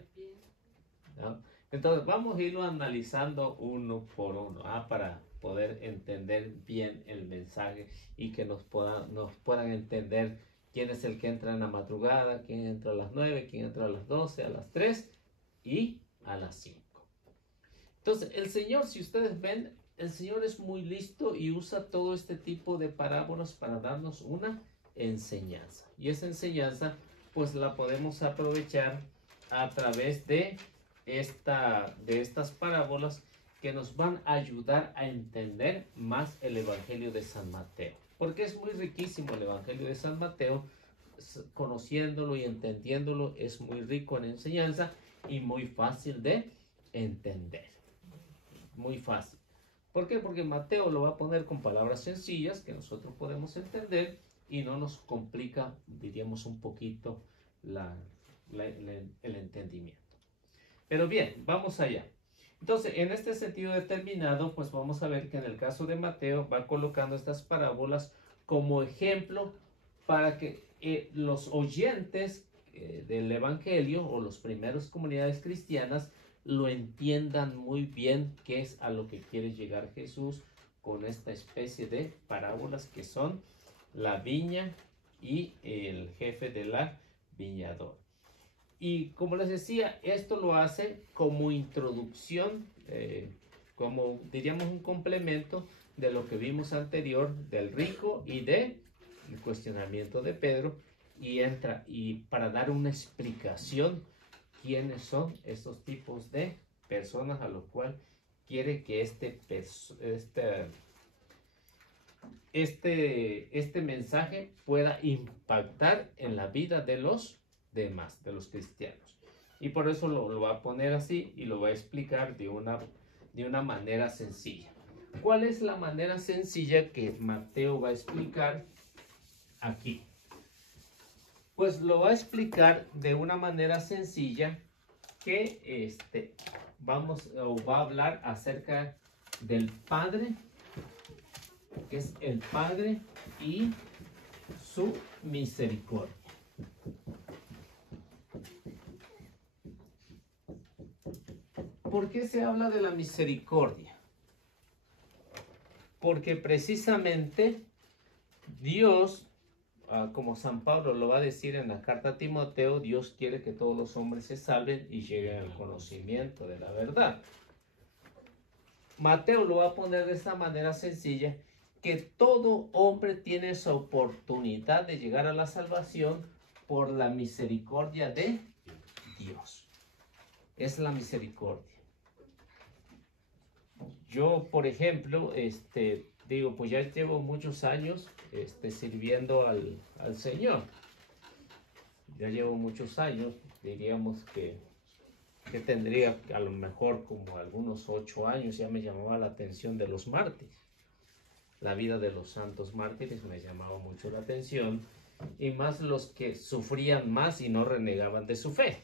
¿no? Entonces vamos a irlo analizando uno por uno, para poder entender bien el mensaje y que nos puedan entender quién es el que entra en la madrugada, quién entra a las 9, quién entra a las 12, a las 3 y a las 5. Entonces el Señor, si ustedes ven, el Señor es muy listo y usa todo este tipo de parábolas para darnos una enseñanza. Y esa enseñanza pues la podemos aprovechar a través de estas parábolas que nos van a ayudar a entender más el Evangelio de San Mateo. Porque es muy riquísimo el Evangelio de San Mateo, conociéndolo y entendiéndolo es muy rico en enseñanza y muy fácil de entender. Muy fácil. ¿Por qué? Porque Mateo lo va a poner con palabras sencillas que nosotros podemos entender y no nos complica, diríamos, un poquito el entendimiento. Pero bien, vamos allá. Entonces, en este sentido determinado, pues vamos a ver que en el caso de Mateo va colocando estas parábolas como ejemplo para que los oyentes del Evangelio o las primeras comunidades cristianas lo entiendan muy bien qué es a lo que quiere llegar Jesús con esta especie de parábolas que son la viña y el jefe de la viñadora. Y como les decía, esto lo hace como introducción, como diríamos un complemento de lo que vimos anterior del rico y del cuestionamiento de Pedro, y entra y para dar una explicación quiénes son estos tipos de personas a los cuales quiere que este mensaje pueda impactar en la vida de los demás, de los cristianos. Y por eso lo va a poner así y lo va a explicar de una manera sencilla. ¿Cuál es la manera sencilla que Mateo va a explicar aquí? Pues lo va a explicar de una manera sencilla que va a hablar acerca del Padre, que es el Padre y su misericordia. ¿Por qué se habla de la misericordia? Porque precisamente Dios, como San Pablo lo va a decir en la carta a Timoteo, Dios quiere que todos los hombres se salven y lleguen al conocimiento de la verdad. Mateo lo va a poner de esta manera sencilla, que todo hombre tiene esa oportunidad de llegar a la salvación por la misericordia de Dios. Es la misericordia. Yo, por ejemplo, digo, pues ya llevo muchos años sirviendo al Señor. Ya llevo muchos años, diríamos que tendría a lo mejor como algunos 8 años, ya me llamaba la atención de los mártires. La vida de los santos mártires me llamaba mucho la atención, y más los que sufrían más y no renegaban de su fe.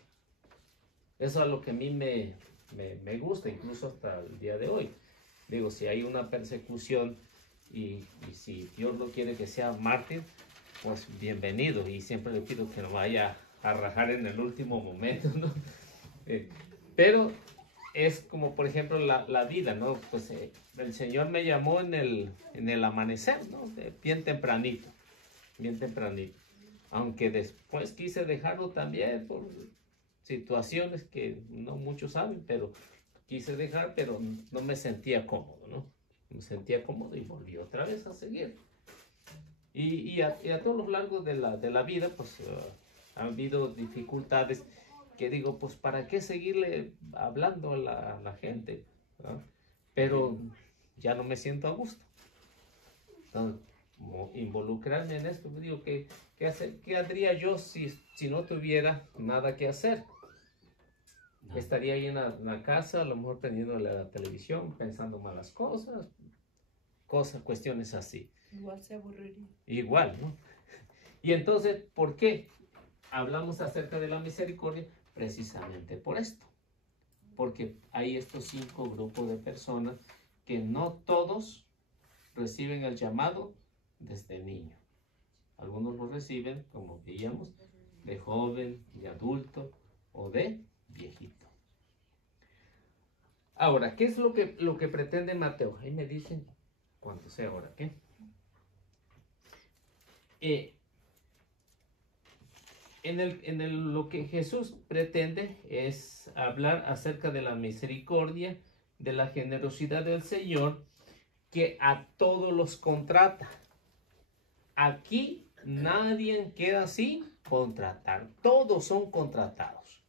Eso es lo que a mí me gusta, incluso hasta el día de hoy. Digo, si hay una persecución y si Dios no quiere que sea mártir, pues bienvenido, y siempre le pido que no vaya a rajar en el último momento, ¿no? Pero es como, por ejemplo, la vida, ¿no? Pues el Señor me llamó en el amanecer, ¿no? Bien tempranito. Aunque después quise dejarlo también por situaciones que no muchos saben, pero quise dejar, pero no me sentía cómodo, ¿no? Me sentía cómodo y volví otra vez a seguir. Y a todos los largos de la vida, pues ha habido dificultades que digo, pues ¿para qué seguirle hablando a la gente? ¿No? Pero ya no me siento a gusto. Entonces, como involucrarme en esto, me digo, ¿qué haría yo si no tuviera nada que hacer? Estaría ahí en la casa, a lo mejor prendiendo la televisión, pensando malas cosas, cuestiones así. Igual se aburriría. Igual, ¿no? Y entonces, ¿por qué hablamos acerca de la misericordia? Precisamente por esto. Porque hay estos 5 grupos de personas que no todos reciben el llamado desde niño. Algunos lo reciben, como veíamos, de joven, de adulto o de viejito. Ahora, ¿qué es lo que pretende Mateo? Ahí me dicen cuánto sea ahora, ¿qué? Lo que Jesús pretende es hablar acerca de la misericordia, de la generosidad del Señor, que a todos los contrata. Aquí nadie queda sin contratar, todos son contratados.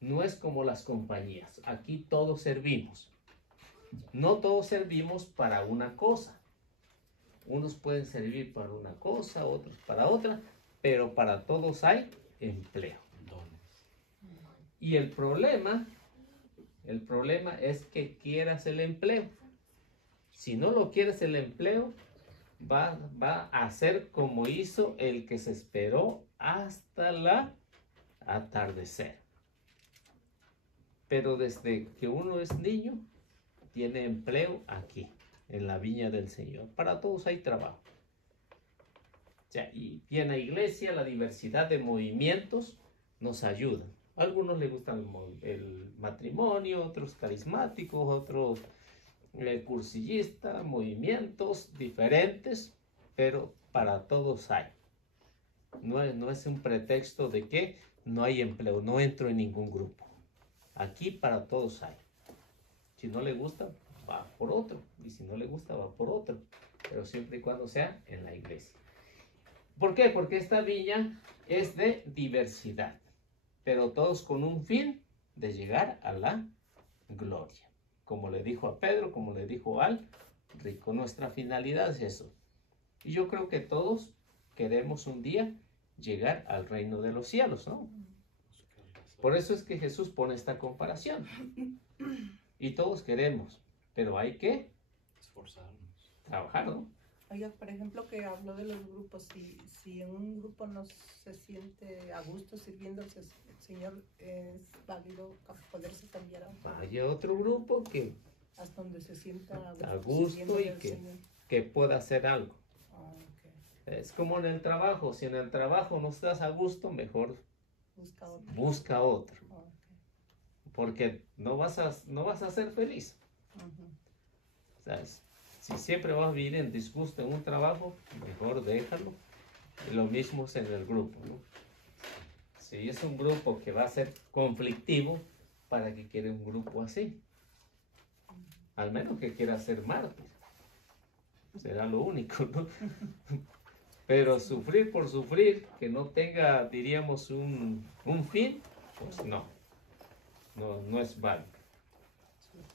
No es como las compañías, aquí todos servimos. No todos servimos para una cosa. Unos pueden servir para una cosa, otros para otra, pero para todos hay empleo. Y el problema es que quieras el empleo. Si no lo quieres el empleo, va a ser como hizo el que se esperó hasta la atardecer. Pero desde que uno es niño, tiene empleo aquí, en la viña del Señor. Para todos hay trabajo. O sea, y en la iglesia la diversidad de movimientos nos ayuda. A algunos les gustan el matrimonio, otros carismáticos, otros cursillistas, movimientos diferentes, pero para todos hay. No es un pretexto de que no hay empleo, no entro en ningún grupo. Aquí para todos hay. Si no le gusta, va por otro. Y si no le gusta, va por otro. Pero siempre y cuando sea en la iglesia. ¿Por qué? Porque esta viña es de diversidad. Pero todos con un fin de llegar a la gloria. Como le dijo a Pedro, como le dijo al rico. Nuestra finalidad es eso. Y yo creo que todos queremos un día llegar al reino de los cielos, ¿no? Por eso es que Jesús pone esta comparación. Y todos queremos, pero hay que esforzarnos, trabajar, ¿no? Oiga, por ejemplo, que habló de los grupos, si en un grupo no se siente a gusto sirviéndose, el Señor, es válido poderse cambiar a otro. Vaya otro grupo que hasta donde se sienta a gusto y sirviéndole al Señor. que pueda hacer algo. Ah, ok. Es como en el trabajo, si en el trabajo no estás a gusto, mejor Busca otro. busca otro. Ah, ok. Porque no vas a ser feliz. Ujú. O sea, si siempre vas a vivir en disgusto en un trabajo, mejor déjalo. Y lo mismo es en el grupo, ¿no? Si es un grupo que va a ser conflictivo, ¿para qué quiere un grupo así? Al menos que quiera ser mártir. Será lo único, ¿no? Pero sufrir por sufrir, que no tenga, diríamos, un fin, pues no es válido.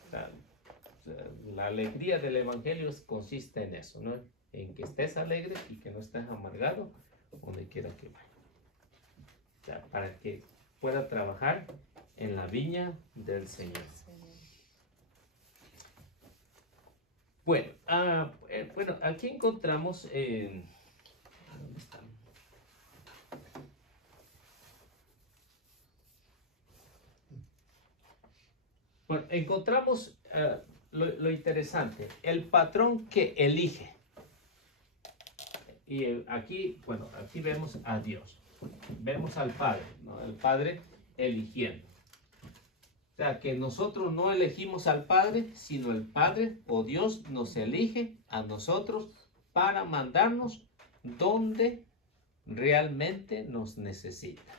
O sea, la alegría del Evangelio consiste en eso, ¿no? En que estés alegre y que no estés amargado donde quiera que vaya. O sea, para que pueda trabajar en la viña del Señor. Bueno, bueno, aquí encontramos ¿dónde están? Bueno, encontramos lo interesante, el patrón que elige. Y aquí, bueno, aquí vemos a Dios, vemos al Padre, ¿no? El Padre eligiendo. O sea, que nosotros no elegimos al Padre, sino el Padre o Dios nos elige a nosotros para mandarnos donde realmente nos necesita.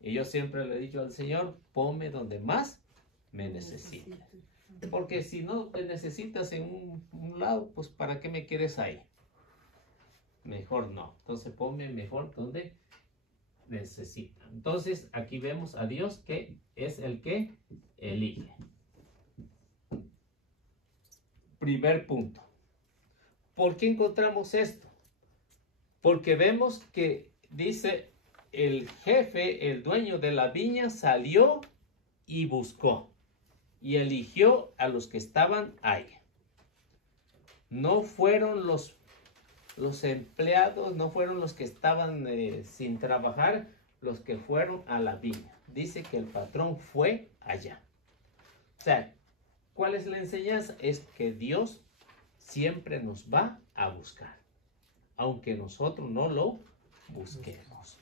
Y yo siempre le he dicho al Señor, ponme donde más me necesita. Porque si no te necesitas en un lado, pues ¿para qué me quieres ahí? Mejor no. Entonces ponme mejor donde necesita. Entonces aquí vemos a Dios que es el que elige. Primer punto. ¿Por qué encontramos esto? Porque vemos que dice el jefe, el dueño de la viña salió y buscó y eligió a los que estaban ahí. No fueron los empleados, no fueron los que estaban sin trabajar, los que fueron a la viña. Dice que el patrón fue allá. O sea, ¿cuál es la enseñanza? Es que Dios siempre nos va a buscar, aunque nosotros no lo busquemos.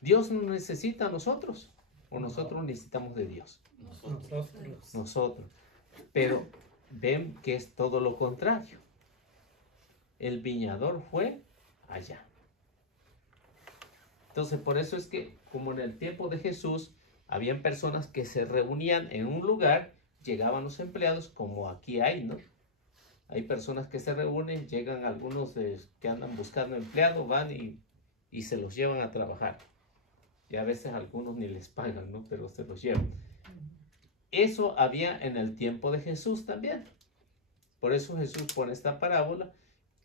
Dios nos necesita a nosotros, o nosotros necesitamos de Dios. Nosotros. Pero ven que es todo lo contrario. El viñador fue allá. Entonces, por eso es que, como en el tiempo de Jesús, habían personas que se reunían en un lugar, llegaban los empleados, como aquí hay, ¿no? Hay personas que se reúnen, llegan algunos que andan buscando empleados, van y se los llevan a trabajar. Y a veces algunos ni les pagan, ¿no? Pero se los llevan. Eso había en el tiempo de Jesús también. Por eso Jesús pone esta parábola,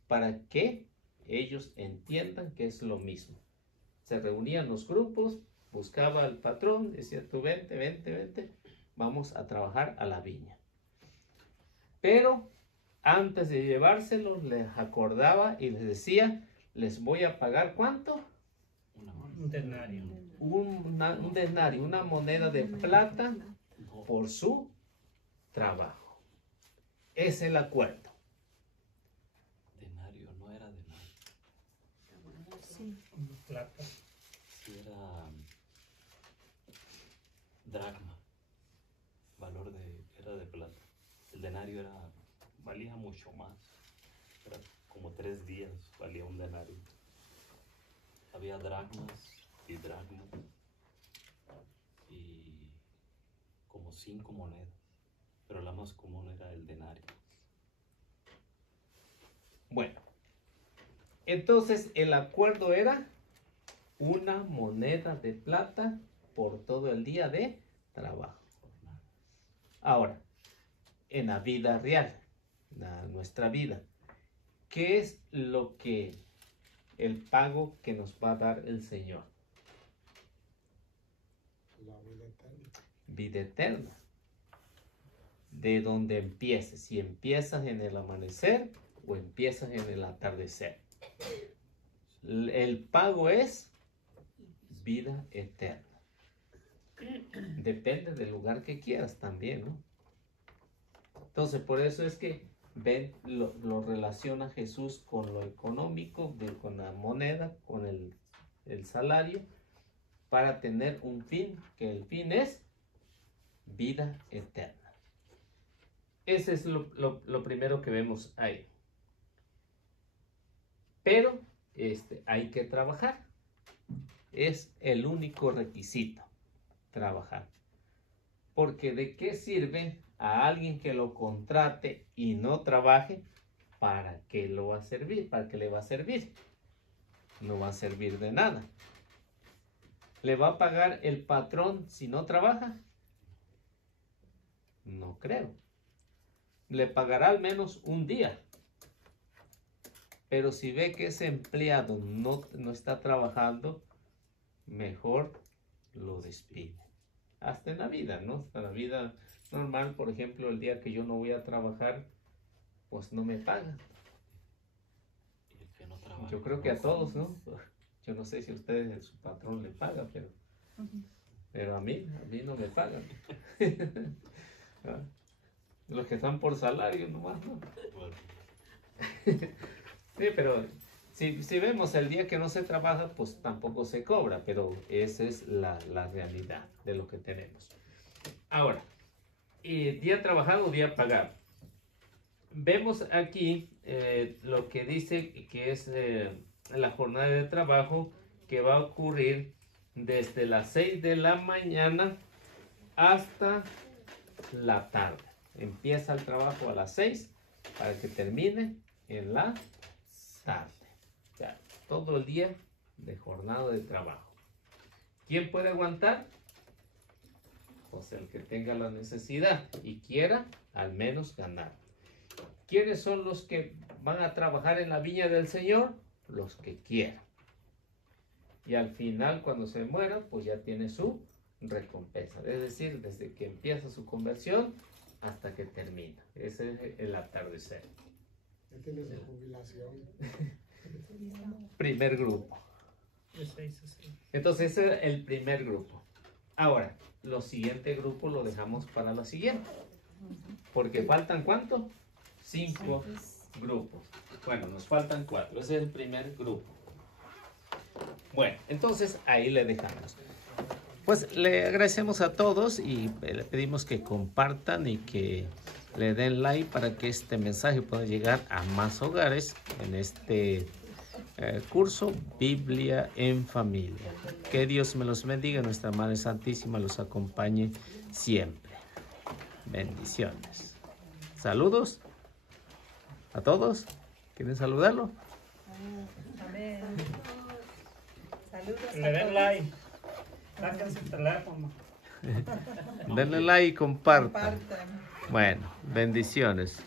para que ellos entiendan que es lo mismo. Se reunían los grupos, buscaba al patrón, decía tú vente, vamos a trabajar a la viña. Pero antes de llevárselos les acordaba y les decía, les voy a pagar ¿cuánto? Un denario. Un denario, una moneda de plata por su trabajo. Es el acuerdo. Plata. Sí, era dracma, era de plata. El denario valía mucho más, era como 3 días valía un denario. Había dracmas y dracmas y como 5 monedas, pero la más común era el denario. Bueno, entonces el acuerdo era una moneda de plata por todo el día de trabajo. Ahora, en la vida real, nuestra vida, ¿qué es lo que el pago que nos va a dar el Señor? La vida eterna. Vida eterna. De donde empieces, si empiezas en el amanecer o empiezas en el atardecer. El pago es vida eterna. Depende del lugar que quieras también, ¿no? Entonces, por eso es que ven, lo relaciona Jesús con lo económico, con la moneda, con el salario, para tener un fin, que el fin es vida eterna. Ese es lo primero que vemos ahí. Pero hay que trabajar. Es el único requisito, trabajar. Porque ¿de qué sirve a alguien que lo contrate y no trabaje? ¿Para qué lo va a servir? ¿Para qué le va a servir? No va a servir de nada. ¿Le va a pagar el patrón si no trabaja? No creo. Le pagará al menos un día. Pero si ve que ese empleado no está trabajando, mejor lo despide. Hasta en la vida, ¿no? Hasta en la vida normal, por ejemplo, el día que yo no voy a trabajar, pues no me pagan. Y el que no trabaja, Yo creo que a todos, ¿no? Yo no sé si a ustedes, su patrón le paga, pero a mí no me pagan. Los que están por salario nomás, ¿no? Bueno, Sí, pero si vemos el día que no se trabaja, pues tampoco se cobra, pero esa es la realidad de lo que tenemos. Ahora, día trabajado, día pagado. Vemos aquí lo que dice que es la jornada de trabajo que va a ocurrir desde las 6 de la mañana hasta la tarde. Empieza el trabajo a las 6 para que termine en la tarde. O sea, todo el día de jornada de trabajo. ¿Quién puede aguantar? Pues el que tenga la necesidad y quiera al menos ganar. ¿Quiénes son los que van a trabajar en la viña del Señor? Los que quieran. Y al final, cuando se muera, pues ya tiene su recompensa. Es decir, desde que empieza su conversión hasta que termina. Ese es el atardecer. Ya tiene su jubilación. Primer grupo. De 6 a 6. Entonces ese es el primer grupo. Ahora, los siguientes grupos lo dejamos para la siguiente. Porque faltan ¿cuánto? 5 grupos. Bueno, nos faltan 4. Ese es el primer grupo. Bueno, entonces ahí le dejamos. Pues le agradecemos a todos y le pedimos que compartan y que le den like para que este mensaje pueda llegar a más hogares en este curso Biblia en Familia. Que Dios me los bendiga, nuestra Madre Santísima los acompañe siempre. Bendiciones. Saludos a todos. ¿Quieren saludarlo? Amén. Saludos a Le den todos. like. Saquen su teléfono. Denle like y compartan. Compartan. Bueno, bendiciones.